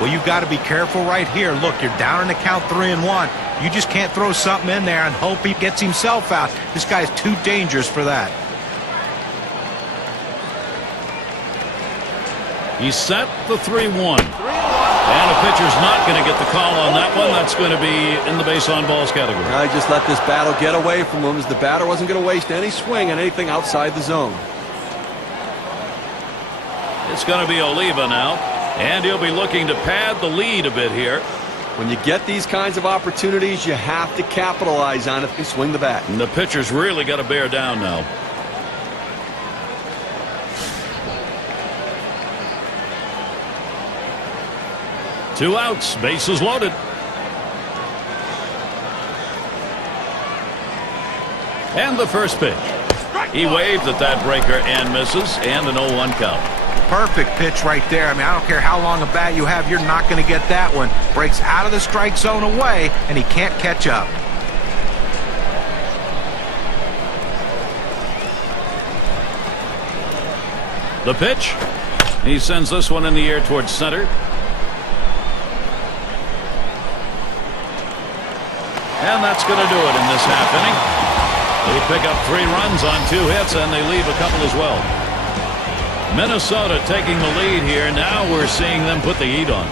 Well, you've got to be careful right here. Look, you're down in the count 3-1. You just can't throw something in there and hope he gets himself out. This guy's too dangerous for that. He set the 3-1. And a the pitcher's not going to get the call on that one. That's going to be in the base on balls category. I just let this battle get away from him, as the batter wasn't going to waste any swing on anything outside the zone. It's going to be Oliva now, and he'll be looking to pad the lead a bit here. When you get these kinds of opportunities, you have to capitalize on it and swing the bat. And the pitcher's really got to bear down now. Two outs, bases loaded. And the first pitch. He waved at that breaker and misses, and an 0-1 count. Perfect pitch right there. I mean, I don't care how long a bat you have, you're not going to get that one. Breaks out of the strike zone away, and he can't catch up. The pitch. He sends this one in the air towards center. And that's going to do it in this half inning. They pick up 3 runs on 2 hits, and they leave a couple as well. Minnesota taking the lead here. Now we're seeing them put the heat on.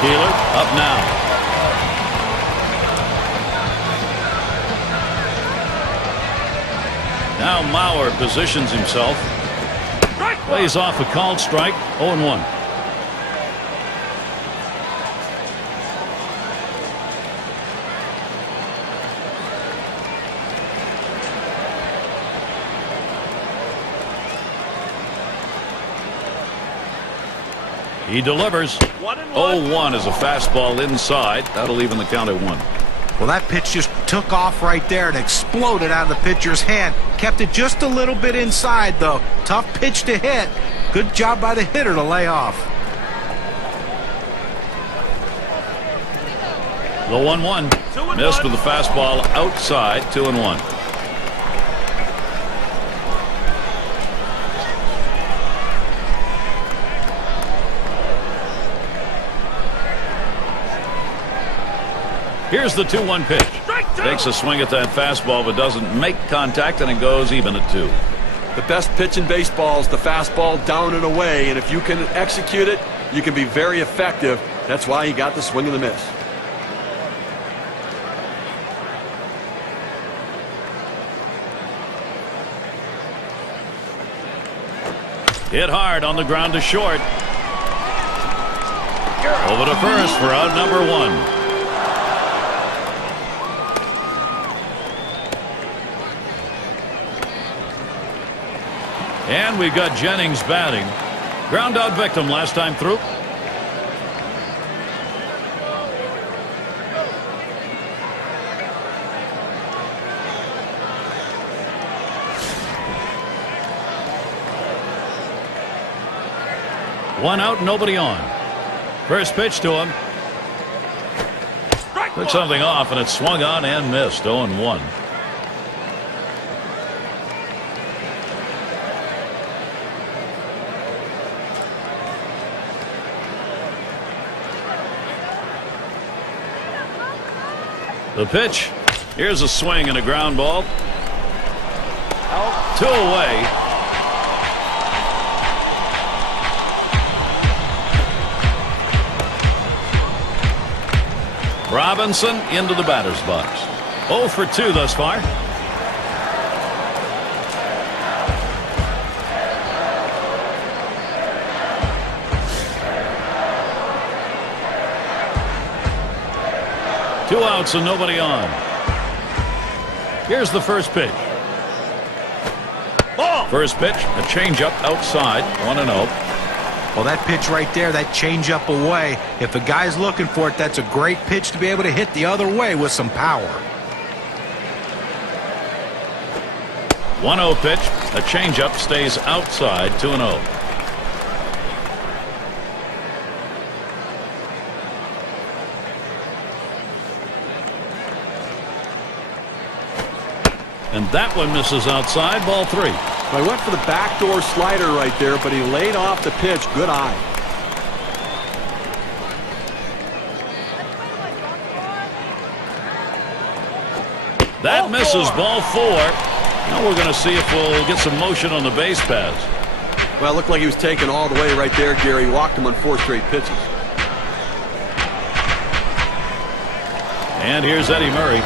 Keeler up now. Now Mauer positions himself. Plays off a called strike. 0-1. He delivers. 0-1 is a fastball inside. That'll even the count at 1. Well, that pitch just took off right there and exploded out of the pitcher's hand. Kept it just a little bit inside, though. Tough pitch to hit. Good job by the hitter to lay off. The 1-1. Missed with the fastball outside. 2-1. Here's the 2-1 pitch. Takes a swing at that fastball, but doesn't make contact, and it goes even at 2. The best pitch in baseball is the fastball down and away, and if you can execute it, you can be very effective. That's why he got the swing and the miss. Hit hard on the ground to short. Over to first for out number 1. And we've got Jennings batting. Ground out victim last time through. One out, nobody on. First pitch to him. Took something off, and it swung on and missed. 0-1. The pitch. Here's a swing and a ground ball. Out. 2 away. Robinson into the batter's box. 0 for 2 thus far. Two outs and nobody on. Here's the first pitch. First pitch, a changeup outside. 1-0. Well, that pitch right there, that changeup away. If the guy's looking for it, that's a great pitch to be able to hit the other way with some power. 1-0 pitch, a changeup stays outside. 2-0. And that one misses outside. Ball 3. I went for the backdoor slider right there, but he laid off the pitch. Good eye. That misses. Ball 4. Now we're going to see if we'll get some motion on the base paths. Well, it looked like he was taken all the way right there, Gary. He walked him on 4 straight pitches. And here's Eddie Murray.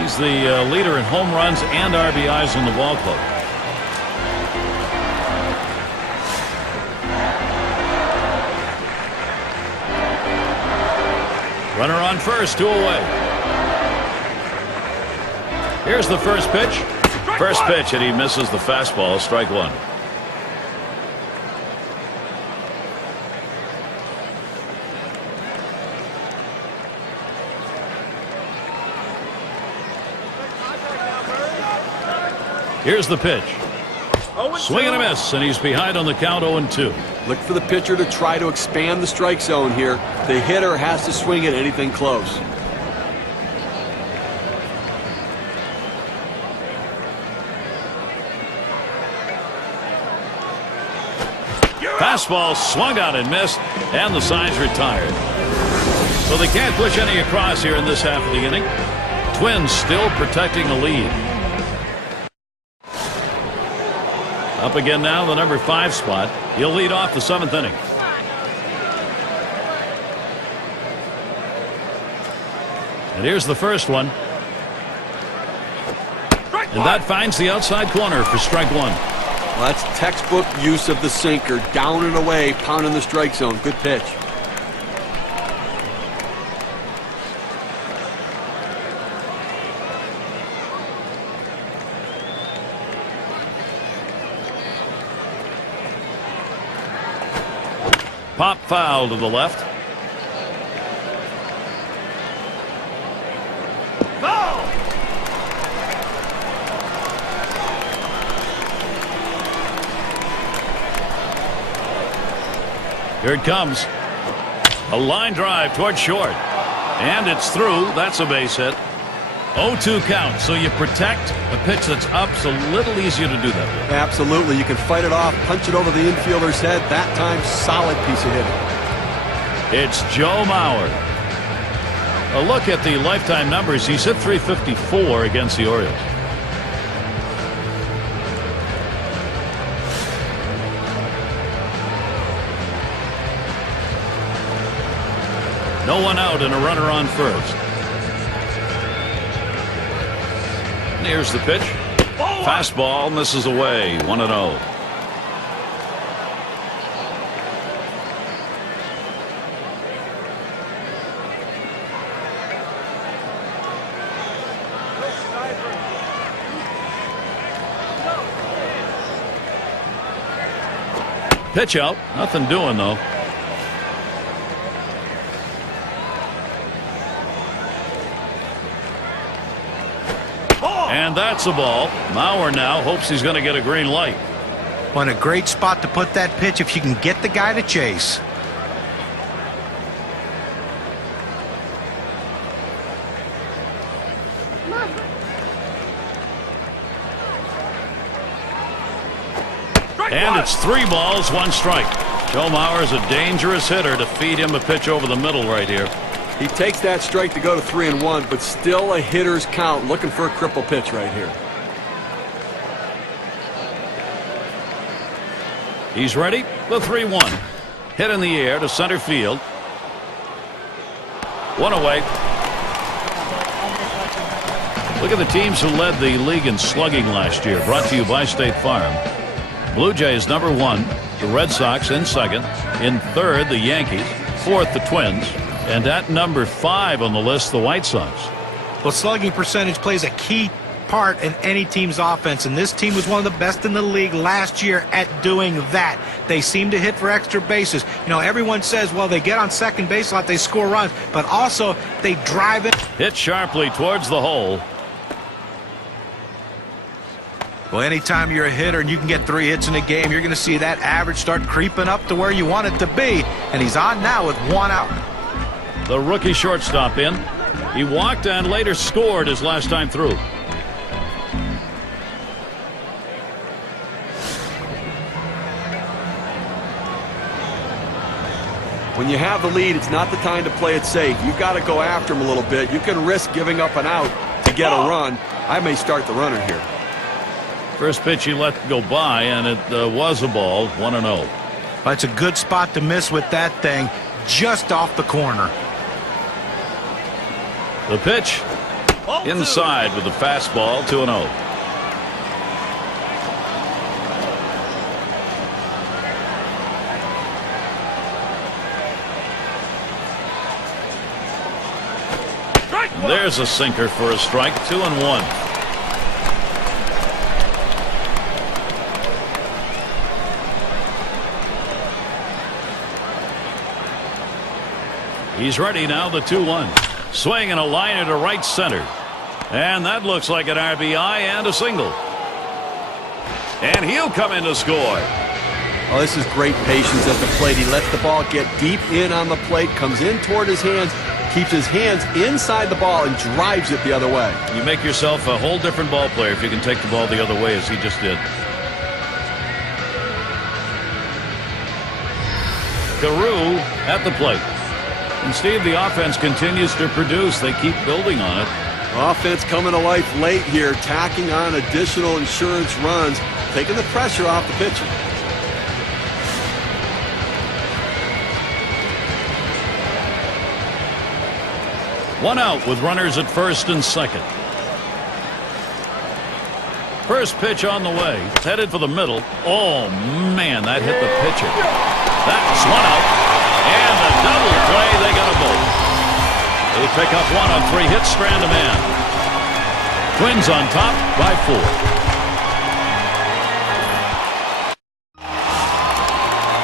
He's the leader in home runs and RBIs in the ball club. Runner on first, 2 away. Here's the first pitch. First pitch, and he misses the fastball. Strike 1. Here's the pitch. Swing and a miss, and he's behind on the count 0-2. Look for the pitcher to try to expand the strike zone here. The hitter has to swing at anything close. Fastball swung out and missed, and the side's retired. So they can't push any across here in this half of the inning. Twins still protecting the lead. Up again now, the number 5 spot. He'll lead off the 7th inning. And here's the first one. And that finds the outside corner for strike 1. Well, that's textbook use of the sinker. Down and away, pounding the strike zone. Good pitch. Pop foul to the left. Here it comes. A line drive toward short. And it's through. That's a base hit. 0-2 count. So you protect a pitch that's up. It's a little easier to do that with. Absolutely. You can fight it off, punch it over the infielder's head. That time, solid piece of hitting. It's Joe Mauer. A look at the lifetime numbers. He's hit .354 against the Orioles. No one out and a runner on first. And here's the pitch. Fastball misses away. 1-0. Pitch out. Nothing doing though. And that's a ball. Mauer now hopes he's going to get a green light. On a great spot to put that pitch if you can get the guy to chase. And it's 3 balls, 1 strike. Joe Mauer is a dangerous hitter to feed him a pitch over the middle right here. He takes that strike to go to 3-1, but still a hitter's count, looking for a cripple pitch right here. He's ready. The 3-1. Hit in the air to center field. 1 away. Look at the teams who led the league in slugging last year. Brought to you by State Farm. Blue Jays #1. The Red Sox in 2nd. In 3rd, the Yankees. 4th, the Twins. And at number 5 on the list, the White Sox. Well, slugging percentage plays a key part in any team's offense, and this team was one of the best in the league last year at doing that. They seem to hit for extra bases. You know, everyone says, well, they get on second base a lot, they score runs, but also they drive it. Hit sharply towards the hole. Well, anytime you're a hitter and you can get 3 hits in a game, you're going to see that average start creeping up to where you want it to be, and he's on now with 1 out. The rookie shortstop in. He walked and later scored his last time through. When you have the lead, it's not the time to play it safe. You've got to go after him a little bit. You can risk giving up an out to get a run. I may start the runner here. First pitch he let go by, and it was a ball, 1-0. That's a good spot to miss with that thing, just off the corner. The pitch inside with the fastball, 2-0. There's a sinker for a strike, 2-1. He's ready now, the 2-1. Swing and a liner to right center. And that looks like an RBI and a single. And he'll come in to score. Oh, this is great patience at the plate. He lets the ball get deep in on the plate, comes in toward his hands, keeps his hands inside the ball, and drives it the other way. You make yourself a whole different ball player if you can take the ball the other way as he just did. Carew at the plate. And Steve, the offense continues to produce. They keep building on it. Offense coming to life late here, tacking on additional insurance runs, taking the pressure off the pitcher. One out with runners at first and second. First pitch on the way. It's headed for the middle. Oh, man, that hit the pitcher. That's one out. And a double play. They got a both. They pick up one on 3 hits, strand a man. Twins on top by 4.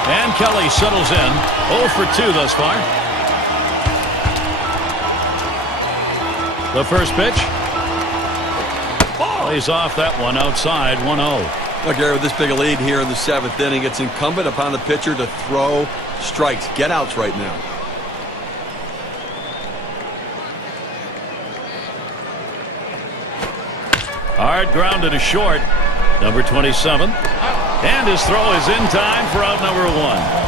And Kelly settles in. 0 for 2 thus far. The first pitch. Plays off that one outside, 1-0. Look, Gary, with this big a lead here in the 7th inning, it's incumbent upon the pitcher to throw strikes, get outs right now. Hard grounded to short, number 27. And his throw is in time for out number 1.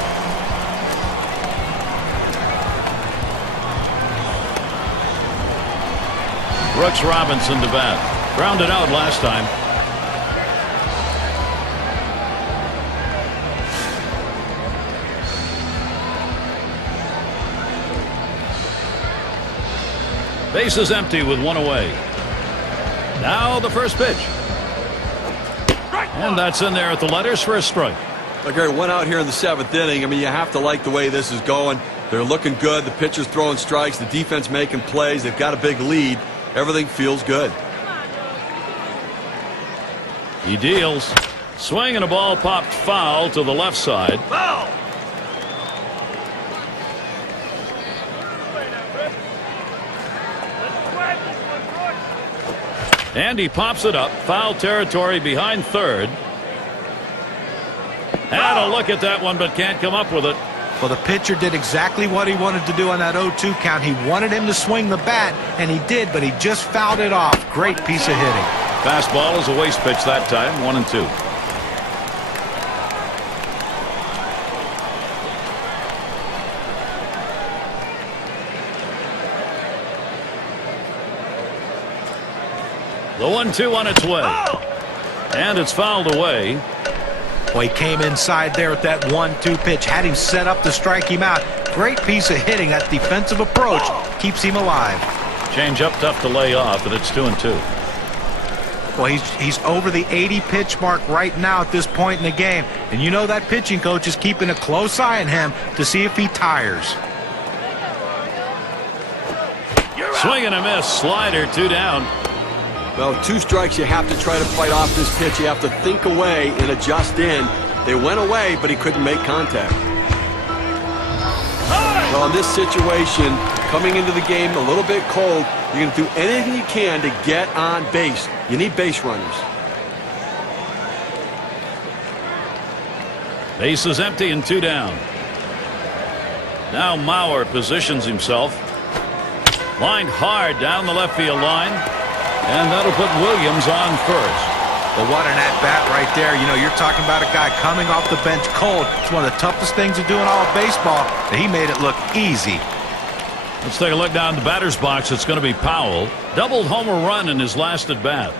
Brooks Robinson to bat. Grounded out last time. Base is empty with 1 away. Now the first pitch. And that's in there at the letters for a strike. Look, Gary, 1 out here in the 7th inning. I mean, you have to like the way this is going. They're looking good. The pitcher's throwing strikes. The defense making plays. They've got a big lead. Everything feels good. He deals. Swing and a ball popped foul to the left side. Foul! And he pops it up. Foul territory behind third. And a look at that one, but can't come up with it. Well, the pitcher did exactly what he wanted to do on that 0-2 count. He wanted him to swing the bat, and he did, but he just fouled it off. Great piece of hitting. Fastball is a waste pitch that time, 1-2. The 1-2 on its way. And it's fouled away. Well, he came inside there with that 1-2 pitch, had him set up to strike him out. Great piece of hitting. That defensive approach keeps him alive. Change up tough to lay off, and it's 2-2. Well, he's over the 80 pitch mark right now at this point in the game. And you know that pitching coach is keeping a close eye on him to see if he tires. Swing and a miss. Slider, 2 down. Well, 2 strikes, you have to try to fight off this pitch. You have to think away and adjust in. They went away, but he couldn't make contact. Well, in this situation, coming into the game a little bit cold, you're going to do anything you can to get on base. You need base runners. Base is empty and 2 down. Now Mauer positions himself. Lined hard down the left field line. And that'll put Williams on first. Well, what an at-bat right there. You know, you're talking about a guy coming off the bench cold. It's one of the toughest things to do in all of baseball. He made it look easy. Let's take a look down the batter's box. It's going to be Powell. Doubled homer run in his last at-bat.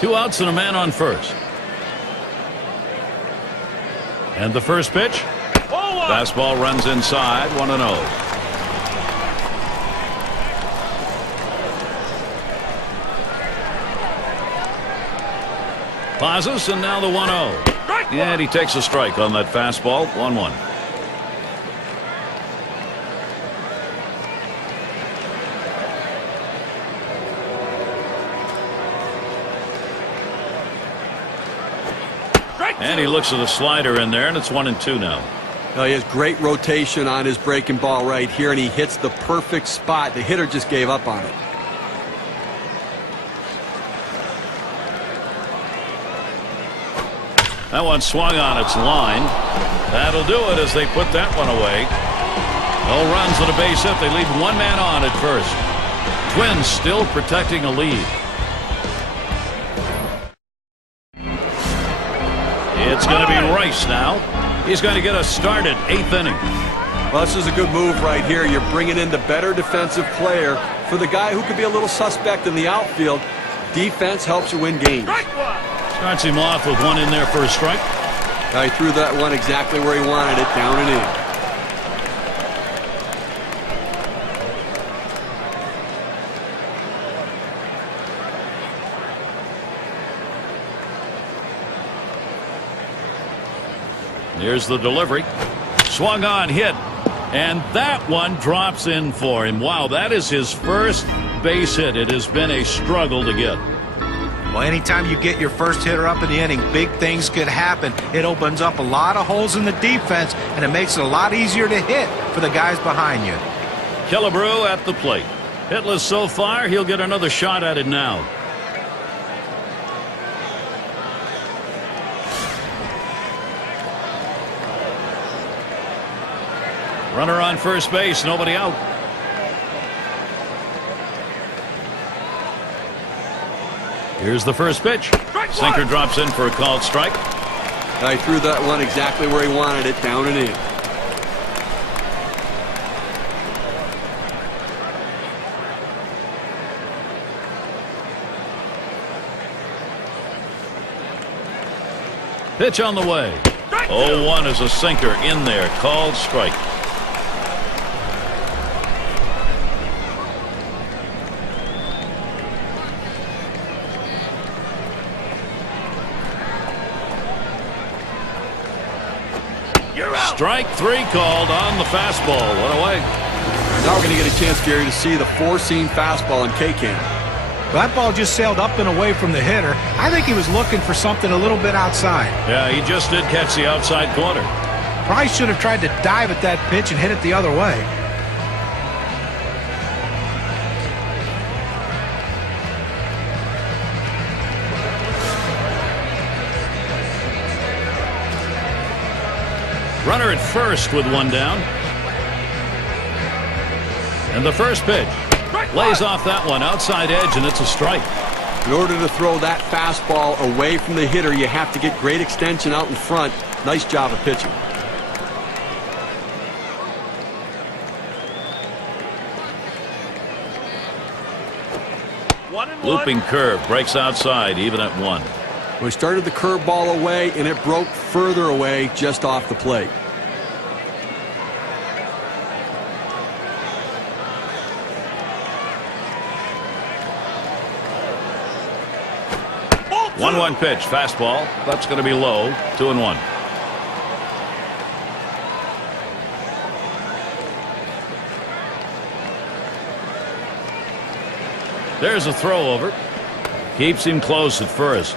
2 outs and a man on first. And the first pitch. Fastball runs inside, 1-0. Pauses, and now the 1-0. And he takes a strike on that fastball, 1-1. And he looks at the slider in there, and it's 1-2 now. He has great rotation on his breaking ball right here, and he hits the perfect spot. The hitter just gave up on it. That one swung on its line. That'll do it as they put that one away. No runs and a base hit. They leave 1 man on at first. Twins still protecting a lead. It's going to be Rice now. He's going to get us started, 8th inning. Well, this is a good move right here. You're bringing in the better defensive player for the guy who could be a little suspect in the outfield. Defense helps you win games. Starts him off with 1 in there for a strike. He threw that one exactly where he wanted it, down and in. Here's the delivery. Swung on, hit. And that one drops in for him. Wow, that is his first base hit. It has been a struggle to get. Well, anytime you get your first hitter up in the inning, big things could happen. It opens up a lot of holes in the defense, and it makes it a lot easier to hit for the guys behind you. Killebrew at the plate. Hitless so far. He'll get another shot at it now. Runner on first base, nobody out. Here's the first pitch. Sinker drops in for a called strike. He threw that one exactly where he wanted it, down and in. Pitch on the way. 0-1 is a sinker in there, called strike. Strike 3 called on the fastball. One away. Now we're going to get a chance, Gary, to see the 4-seam fastball in K-Can. That ball just sailed up and away from the hitter. I think he was looking for something a little bit outside. Yeah, he just did catch the outside corner. Probably should have tried to dive at that pitch and hit it the other way. Runner at first with 1 down. And the first pitch. Lays off that one outside edge, and it's a strike. In order to throw that fastball away from the hitter, you have to get great extension out in front. Nice job of pitching. Looping curve breaks outside, even at 1. We started the curveball away, and it broke further away just off the plate. One 1 pitch, fastball. That's going to be low. 2-1. There's a throw over. Keeps him close at first.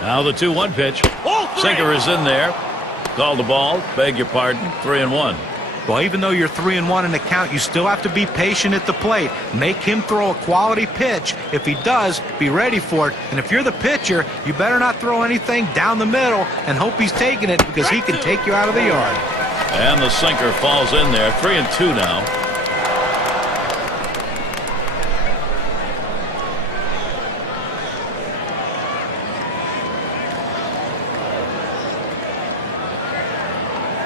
Now the 2-1 pitch. Sinker is in there. Called the ball. Beg your pardon. 3-1. Well, even though you're 3-1 in the count, you still have to be patient at the plate. Make him throw a quality pitch. If he does, be ready for it. And if you're the pitcher, you better not throw anything down the middle and hope he's taking it, because he can take you out of the yard. And the sinker falls in there. 3-2 now.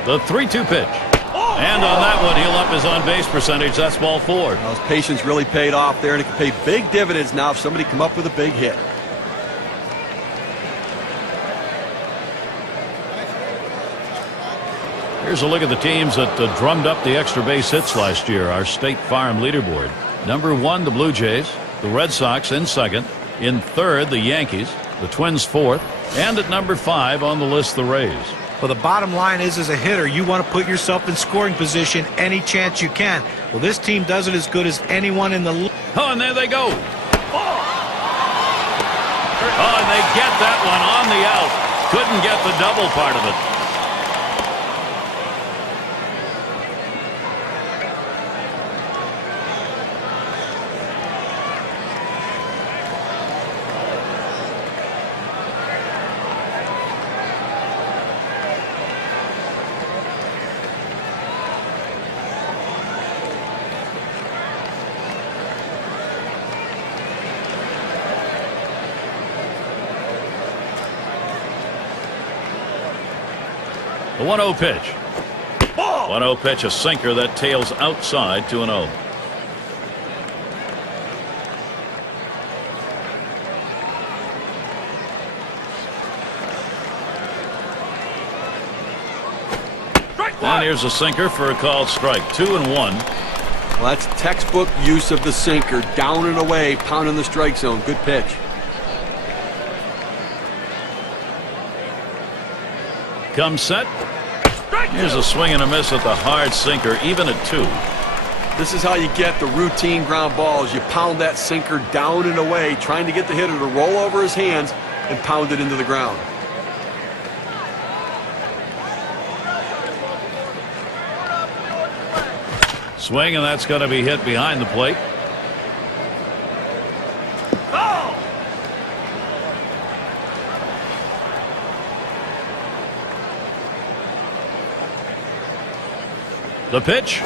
The 3-2 pitch. And on that one, he'll up his on-base percentage. That's ball 4. Well, his patience really paid off there, and it can pay big dividends now if somebody come up with a big hit. Here's a look at the teams that drummed up the extra base hits last year. Our State Farm leaderboard. Number 1, the Blue Jays. The Red Sox in second. In third, the Yankees. The Twins 4th. And at number 5 on the list, the Rays. Well, the bottom line is, as a hitter, you want to put yourself in scoring position any chance you can. Well, this team does it as good as anyone in the league. Oh, and there they go. Oh, and they get that one on the out. Couldn't get the double part of it. The 1-0 pitch. 1-0 pitch, a sinker that tails outside 2-0. And here's a sinker for a called strike. 2-1. Well, that's textbook use of the sinker. Down and away, pounding the strike zone. Good pitch. Comes set. Here's a swing and a miss at the hard sinker, even at 2. This is how you get the routine ground balls. You pound that sinker down and away, trying to get the hitter to roll over his hands and pound it into the ground. Swing, and that's going to be hit behind the plate. The pitch,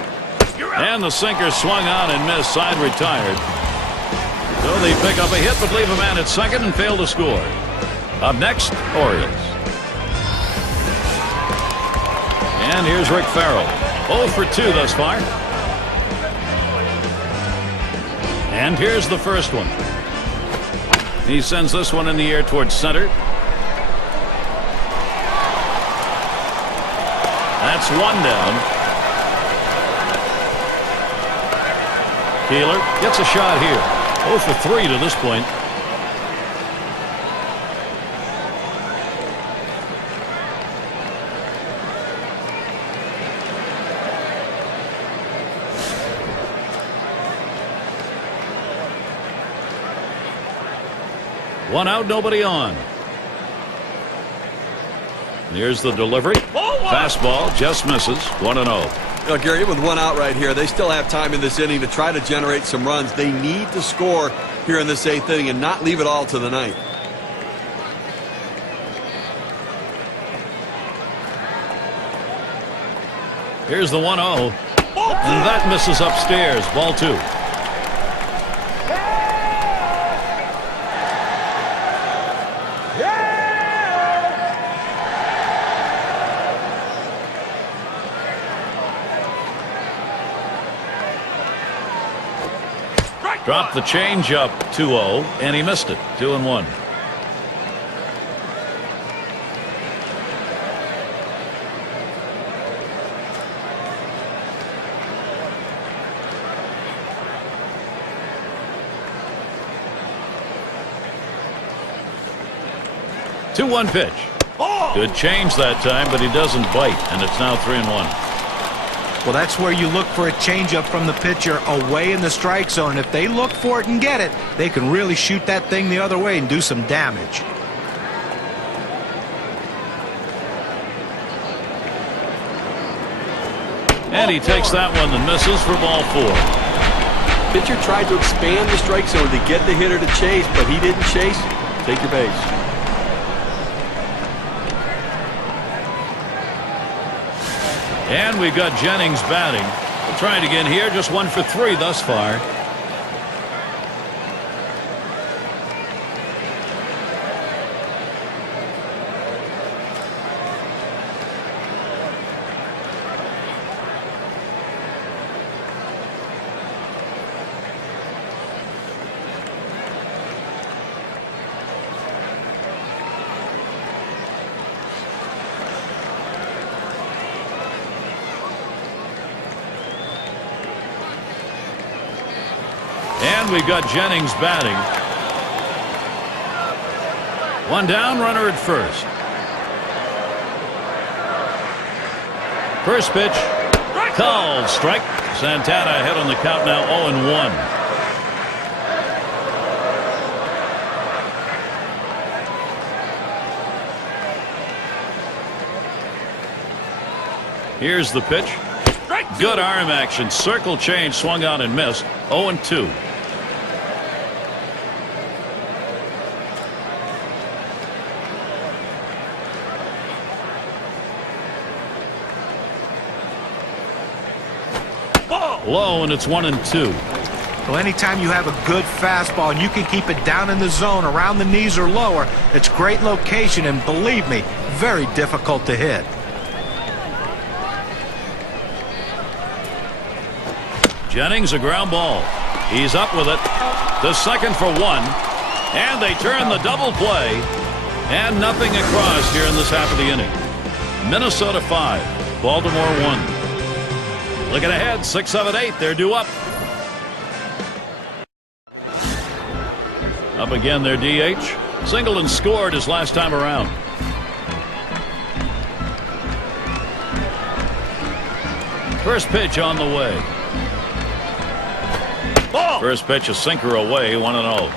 and the sinker swung on and missed. Side retired. So they pick up a hit but leave a man at second and fail to score. Up next, Orioles. And here's Rick Farrell. 0 for 2 thus far. And here's the first one. He sends this one in the air towards center. That's one down. Keeler gets a shot here. 0 for 3 to this point. One out, nobody on. Here's the delivery. Fastball just misses. 1-0. You know, Gary, with one out right here, they still have time in this inning to try to generate some runs. They need to score here in this 8th inning and not leave it all to the ninth. Here's the 1-0. And that misses upstairs. Ball 2. Dropped the changeup 2-0, and he missed it. 2-1. Two-one pitch. Good change that time, but he doesn't bite, and it's now 3-1. Well, that's where you look for a changeup from the pitcher away in the strike zone. If they look for it and get it, they can really shoot that thing the other way and do some damage. And he takes that one and misses for ball 4. Pitcher tried to expand the strike zone to get the hitter to chase, but he didn't chase. Take your base. And we've got Jennings batting. We'll try it again here. Just 1 for 3 thus far. And we've got Jennings batting. One down, runner at first. First pitch, called strike. Santana ahead on the count now, 0-1. Here's the pitch. Good arm action. Circle change, swung out and missed. 0-2. Low, and it's 1-2. Well, anytime you have a good fastball and you can keep it down in the zone around the knees or lower, it's great location, and believe me, very difficult to hit. Jennings, a ground ball. He's up with it to second for one, and they turn the double play, and nothing across here in this half of the inning. Minnesota 5, Baltimore 1. Looking ahead, 6, 7, 8. They're due up. Up again, their DH. Singleton scored his last time around. First pitch on the way. Ball. First pitch, a sinker away, 1-0.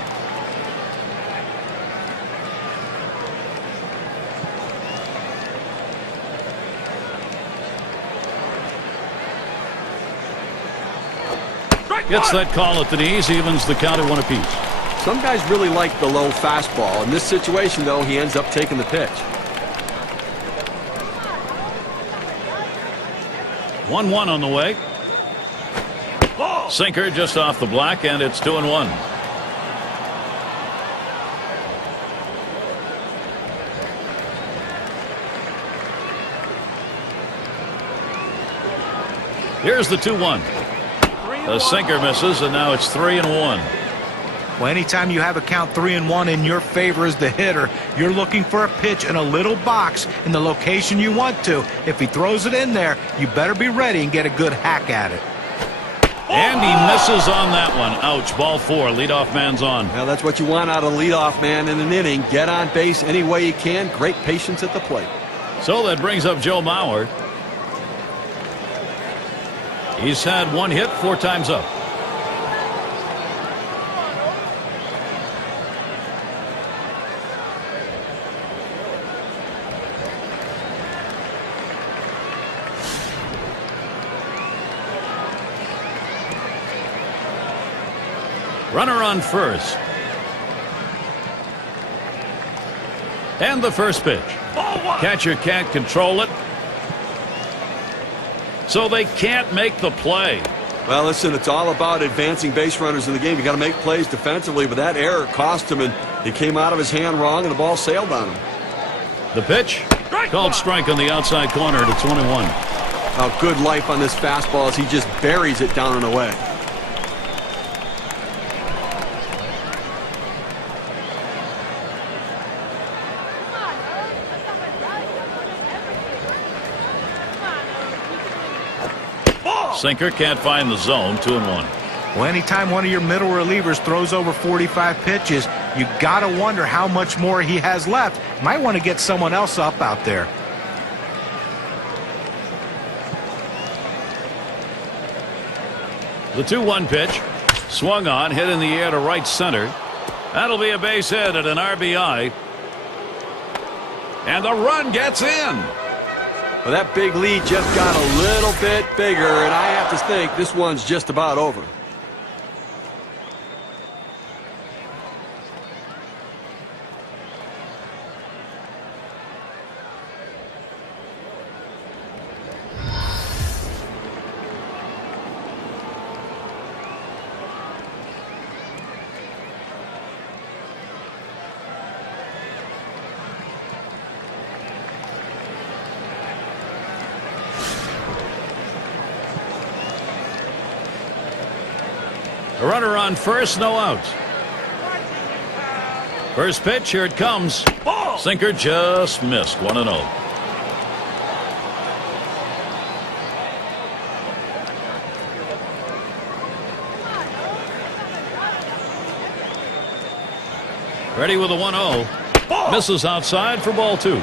Gets that call at the knees, evens the count at 1 apiece. Some guys really like the low fastball. In this situation, though, he ends up taking the pitch. 1-1 on the way. Sinker just off the black, and it's 2-1. Here's the 2-1. The sinker misses, and now it's 3-1. Well, anytime you have a count 3-1 in your favor as the hitter, you're looking for a pitch in a little box in the location you want to. If he throws it in there, you better be ready and get a good hack at it. And he misses on that one. Ouch, ball 4. Leadoff man's on. Well, that's what you want out of a leadoff man in an inning. Get on base any way you can. Great patience at the plate. So that brings up Joe Mauer. He's had 1 hit 4 times up. Runner on first. And the first pitch. Catcher can't control it, so they can't make the play. Well, listen, it's all about advancing base runners in the game. You got to make plays defensively, but that error cost him, and it came out of his hand wrong, and the ball sailed on him. The pitch called strike on the outside corner to 21. Oh, good life on this fastball as he just buries it down and away. Sinker can't find the zone. 2-1. Well, anytime one of your middle relievers throws over 45 pitches, you got to wonder how much more he has left. Might want to get someone else up out there. The 2-1 pitch. Swung on, hit in the air to right center. That'll be a base hit at an RBI. And the run gets in. Well, that big lead just got a little bit bigger, and I have to think this one's just about over. A runner on first, no outs. First pitch, here it comes. Sinker just missed. 1-0. Ready with a 1-0. Misses outside for ball 2.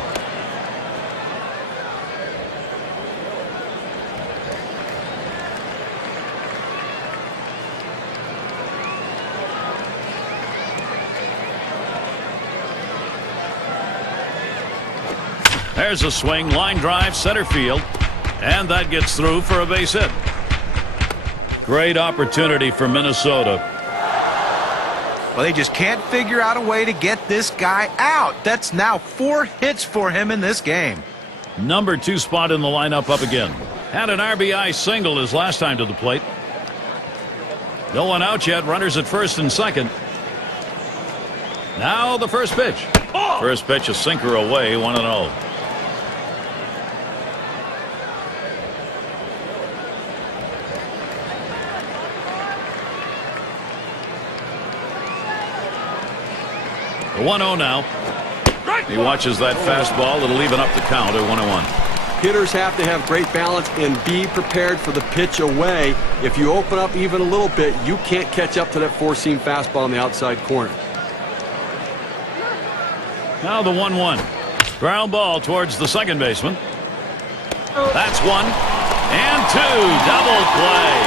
There's a swing, line drive, center field, and that gets through for a base hit. Great opportunity for Minnesota. Well, they just can't figure out a way to get this guy out. That's now 4 hits for him in this game. Number 2 spot in the lineup up again. Had an RBI single his last time to the plate. No one out yet. Runners at first and second. Now the first pitch. First pitch, a sinker away, 1-0. The 1-0 now. He watches that fastball. It'll even up the count at 1-1. Hitters have to have great balance and be prepared for the pitch away. If you open up even a little bit, you can't catch up to that four-seam fastball on the outside corner. Now the 1-1. Ground ball towards the second baseman. That's 1 and 2. Double play.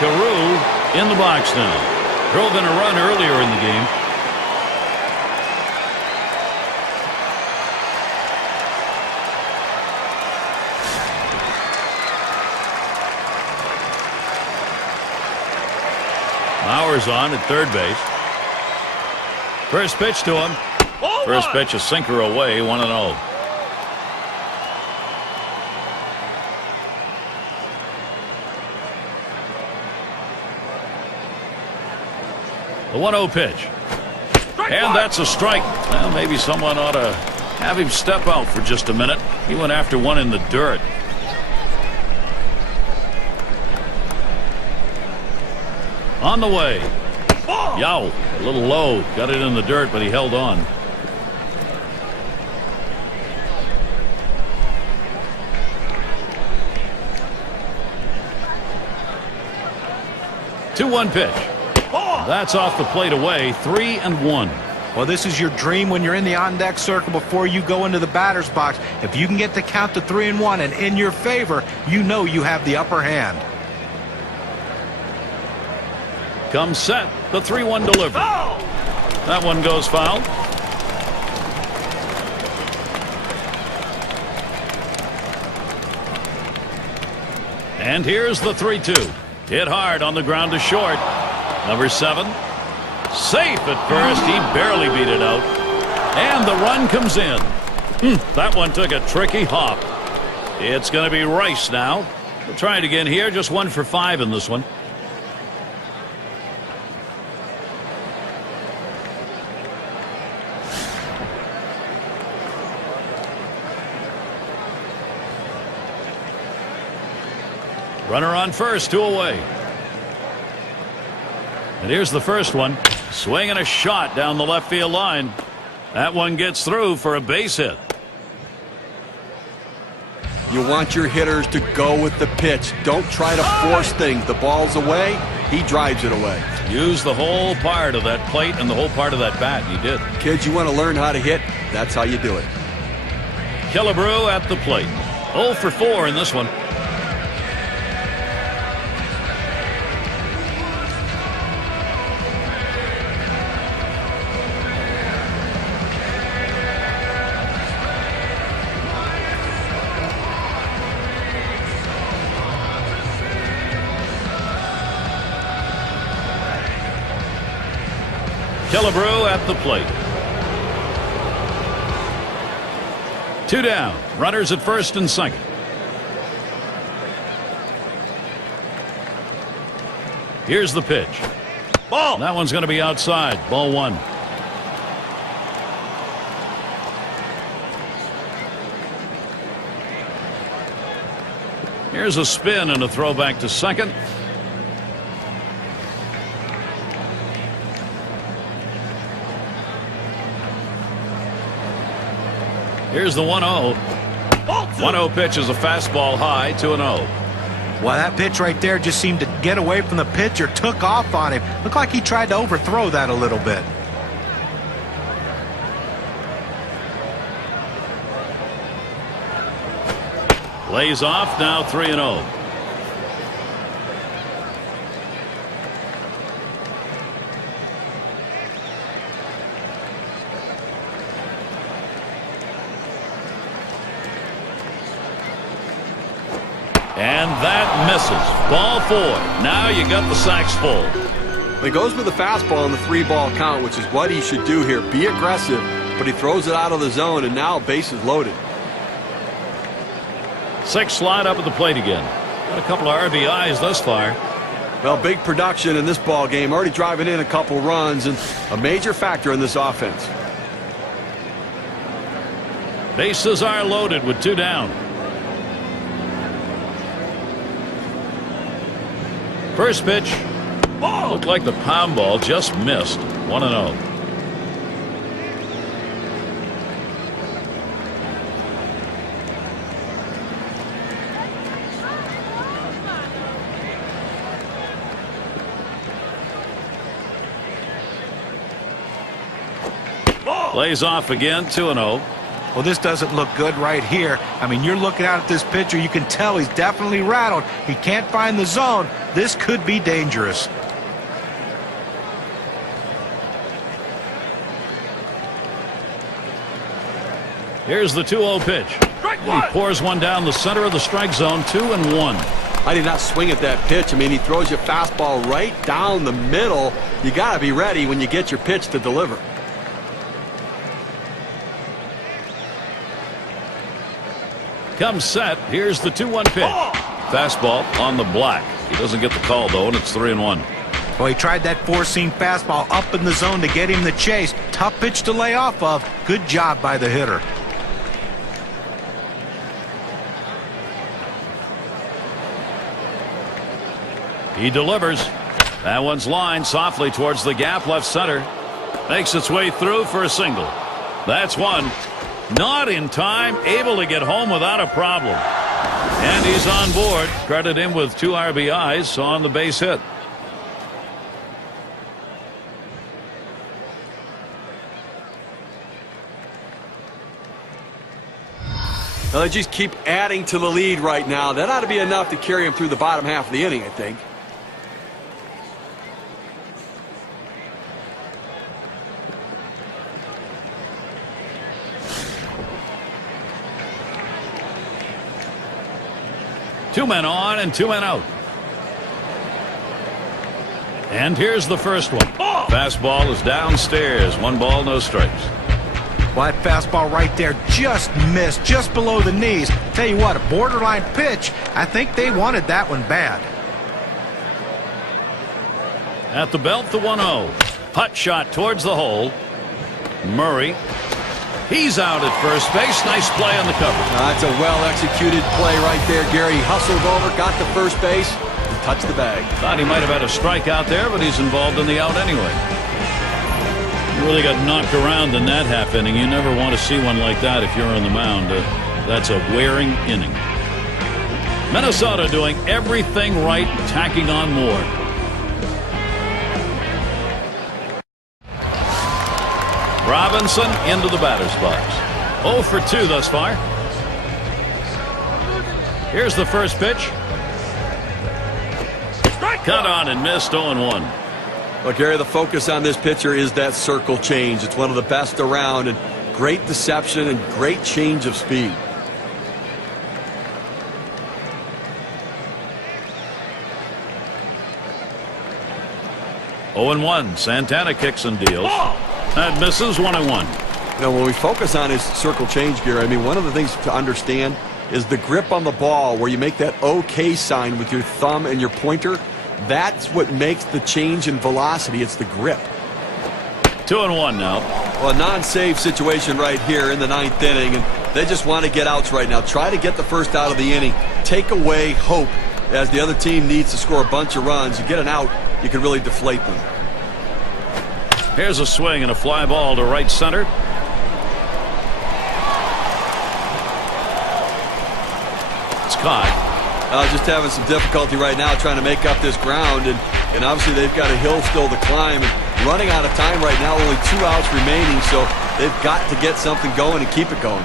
Carew in the box now. Drove in a run earlier in the game. Mauer's on at third base. First pitch to him. First pitch, a sinker away, 1-0. The 1-0 pitch. And that's a strike. Well, maybe someone ought to have him step out for just a minute. He went after one in the dirt. On the way. Yow, a little low. Got it in the dirt, but he held on. Two-one pitch. That's off the plate away. 3-1. Well, this is your dream when you're in the on-deck circle before you go into the batter's box. If you can get the count to 3-1 and in your favor, you know you have the upper hand. Comes set. The 3-1 delivery. That one goes foul. And here's the 3-2. Hit hard on the ground to short. Number 7. Safe at first. He barely beat it out. And the run comes in. That one took a tricky hop. It's going to be Rice now. We'll try it again here. Just 1 for 5 in this one. Runner on first, 2 away. And here's the first one. Swinging a shot down the left field line. That one gets through for a base hit. You want your hitters to go with the pitch. Don't try to force things. The ball's away. He drives it away. Use the whole part of that plate and the whole part of that bat. You did. Kids, you want to learn how to hit? That's how you do it. Killebrew at the plate. 0 for 4 in this one. Killebrew at the plate. 2 down. Runners at first and second. Here's the pitch. Ball. That one's going to be outside. Ball 1. Here's a spin and a throw back to second. Here's the 1-0. 1-0 pitch is a fastball high, 2-0. Well, that pitch right there just seemed to get away from the pitcher, took off on him. Looked like he tried to overthrow that a little bit. Lays off, now 3-0. And that misses. Ball 4. Now you got the sacks full. He goes with the fastball in the 3-ball count, which is what he should do here. Be aggressive, but he throws it out of the zone, and now bases loaded. 6 slide up at the plate again. Got a couple of RBIs thus far. Well, big production in this ball game, already driving in a couple runs, and a major factor in this offense. Bases are loaded with 2 down. First pitch. Looked like the pound ball just missed. 1-0. Lays off again. 2-0. Well, this doesn't look good right here. I mean, you're looking out at this pitcher. You can tell he's definitely rattled. He can't find the zone. This could be dangerous. Here's the 2-0 pitch. He pours one down the center of the strike zone. 2-1. I did not swing at that pitch. I mean, he throws your fastball right down the middle. You got to be ready when you get your pitch to deliver. Comes set. Here's the 2-1 pitch. Fastball on the black. He doesn't get the call, though, and it's 3-1. Well, he tried that four-seam fastball up in the zone to get him the chase. Tough pitch to lay off of. Good job by the hitter. He delivers. That one's lined softly towards the gap left center. Makes its way through for a single. That's one. Not in time, able to get home without a problem. And he's on board. Credit him with 2 RBIs on the base hit. Well, they just keep adding to the lead right now. That ought to be enough to carry him through the bottom half of the inning, I think. Two men on and 2 men out. And here's the first one. Fastball is downstairs. 1 ball, no strikes. Well, that fastball right there just missed, just below the knees. Tell you what, a borderline pitch. I think they wanted that one bad. At the belt, the 1-0. Putt shot towards the hole. Murray. He's out at first base. Nice play on the cover. That's a well-executed play right there, Gary. He hustled over, got to first base, and touched the bag. Thought he might have had a strikeout there, but he's involved in the out anyway. You really got knocked around in that half inning. You never want to see one like that if you're on the mound. That's a wearing inning. Minnesota doing everything right, tacking on more. Robinson into the batter's box. 0 for 2 thus far. Here's the first pitch. Cut on and missed. 0-1. Well, Gary, the focus on this pitcher is that circle change. It's one of the best around, and great deception and great change of speed. Oh, 0-1. Santana kicks and deals. That misses. 1-1. You know, when we focus on his circle change, Gary, I mean, one of the things to understand is the grip on the ball, where you make that OK sign with your thumb and your pointer. That's what makes the change in velocity. It's the grip. 2-1 now. Well, a non-save situation right here in the 9th inning, and they just want to get outs right now. Try to get the first out of the inning. Take away hope as the other team needs to score a bunch of runs. You get an out, you can really deflate them. Here's a swing and a fly ball to right center. It's caught. Just having some difficulty right now trying to make up this ground, and obviously they've got a hill still to climb. And running out of time right now, only 2 outs remaining, so they've got to get something going and keep it going.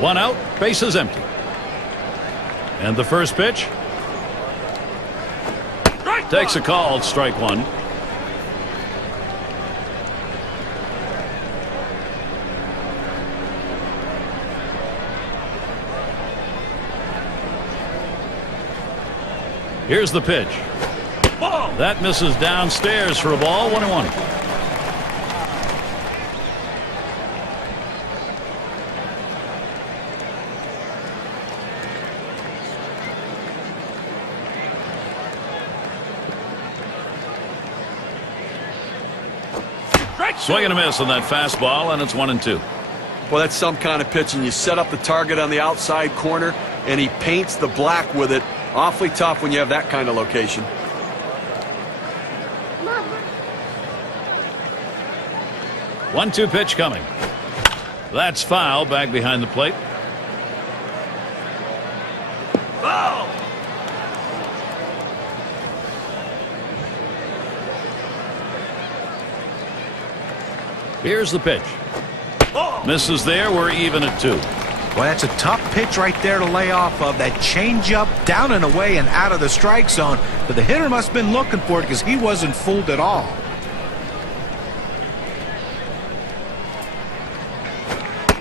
One out, bases empty. And the first pitch takes a call, strike one. Here's the pitch. That misses downstairs for a ball, 1-1. Swing and a miss on that fastball, and it's 1-2. Well, that's some kind of pitch, and you set up the target on the outside corner, and he paints the black with it. Awfully tough when you have that kind of location. Mama. 1-2 pitch coming. That's foul, back behind the plate. Foul! Here's the pitch. Misses there. We're even at 2. Well, that's a tough pitch right there to lay off of. That changeup down and away and out of the strike zone. But the hitter must have been looking for it because he wasn't fooled at all.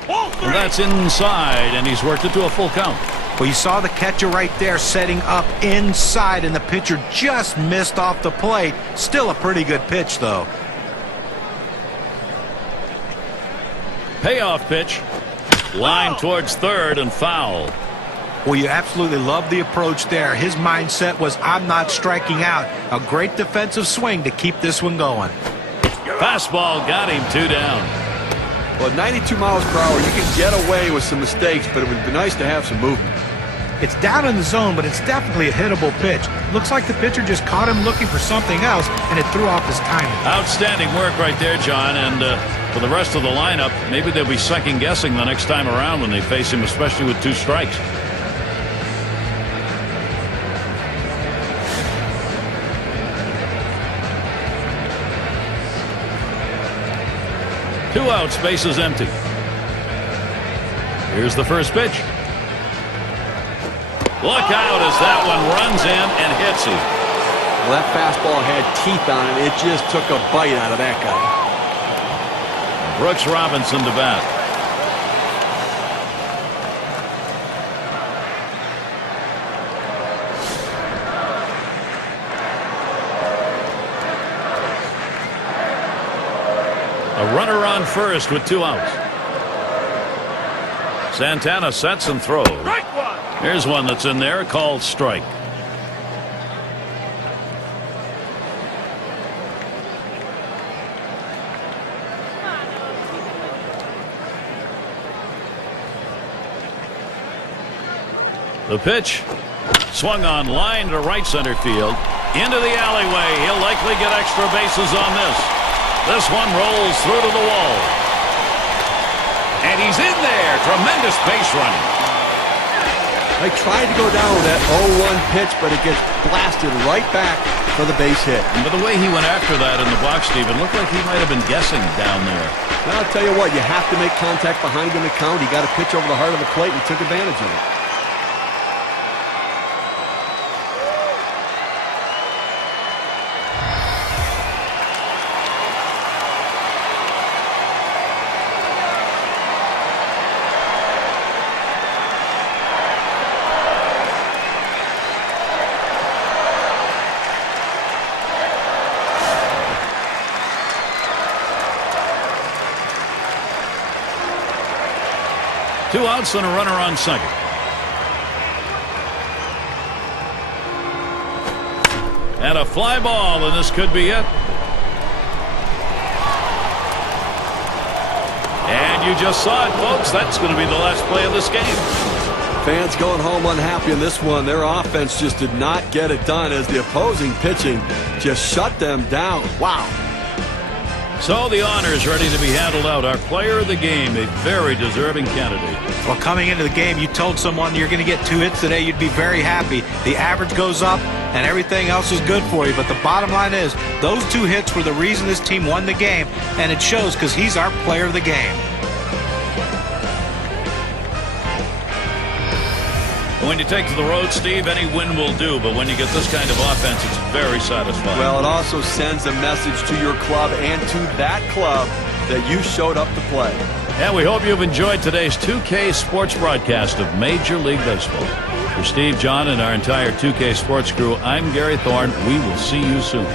And that's inside, and he's worked it to a full count. Well, you saw the catcher right there setting up inside, and the pitcher just missed off the plate. Still a pretty good pitch, though. Payoff pitch. Line towards third and foul. Well, you absolutely love the approach there. His mindset was, I'm not striking out. A great defensive swing to keep this one going. Fastball got him 2 down. Well, 92 miles per hour, you can get away with some mistakes, but it would be nice to have some movement. It's down in the zone, but it's definitely a hittable pitch. Looks like the pitcher just caught him looking for something else, and it threw off his timing. Outstanding work right there, John. And for the rest of the lineup, maybe they'll be second-guessing the next time around when they face him, especially with 2 strikes. Two outs, bases empty. Here's the first pitch. Look out as that one runs in and hits him. Well, that fastball had teeth on it. It just took a bite out of that guy. Brooks Robinson to bat. A runner on first with 2 outs. Santana sets and throws. Here's one that's in there, called strike. The pitch swung on line to right center field. Into the alleyway. He'll likely get extra bases on this. This one rolls through to the wall. And he's in there. Tremendous base running. I tried to go down with that 0-1 pitch, but it gets blasted right back for the base hit. But the way he went after that in the box, Steve, it looked like he might have been guessing down there. Well, I'll tell you what, you have to make contact behind him to count. He got a pitch over the heart of the plate and took advantage of it. Two outs and a runner on second. And a fly ball, and this could be it. And you just saw it, folks. That's going to be the last play of this game. Fans going home unhappy in this one. Their offense just did not get it done as the opposing pitching just shut them down. Wow. So the honor is ready to be handled out. Our player of the game, a very deserving candidate. Well, coming into the game, you told someone you're going to get 2 hits today, you'd be very happy. The average goes up and everything else is good for you. But the bottom line is those 2 hits were the reason this team won the game, and it shows because he's our player of the game. When you take to the road, Steve, any win will do. But when you get this kind of offense, it's very satisfying. Well, it also sends a message to your club and to that club that you showed up to play. And we hope you've enjoyed today's 2K Sports broadcast of Major League Baseball. For Steve, John, and our entire 2K Sports crew, I'm Gary Thorne. We will see you soon.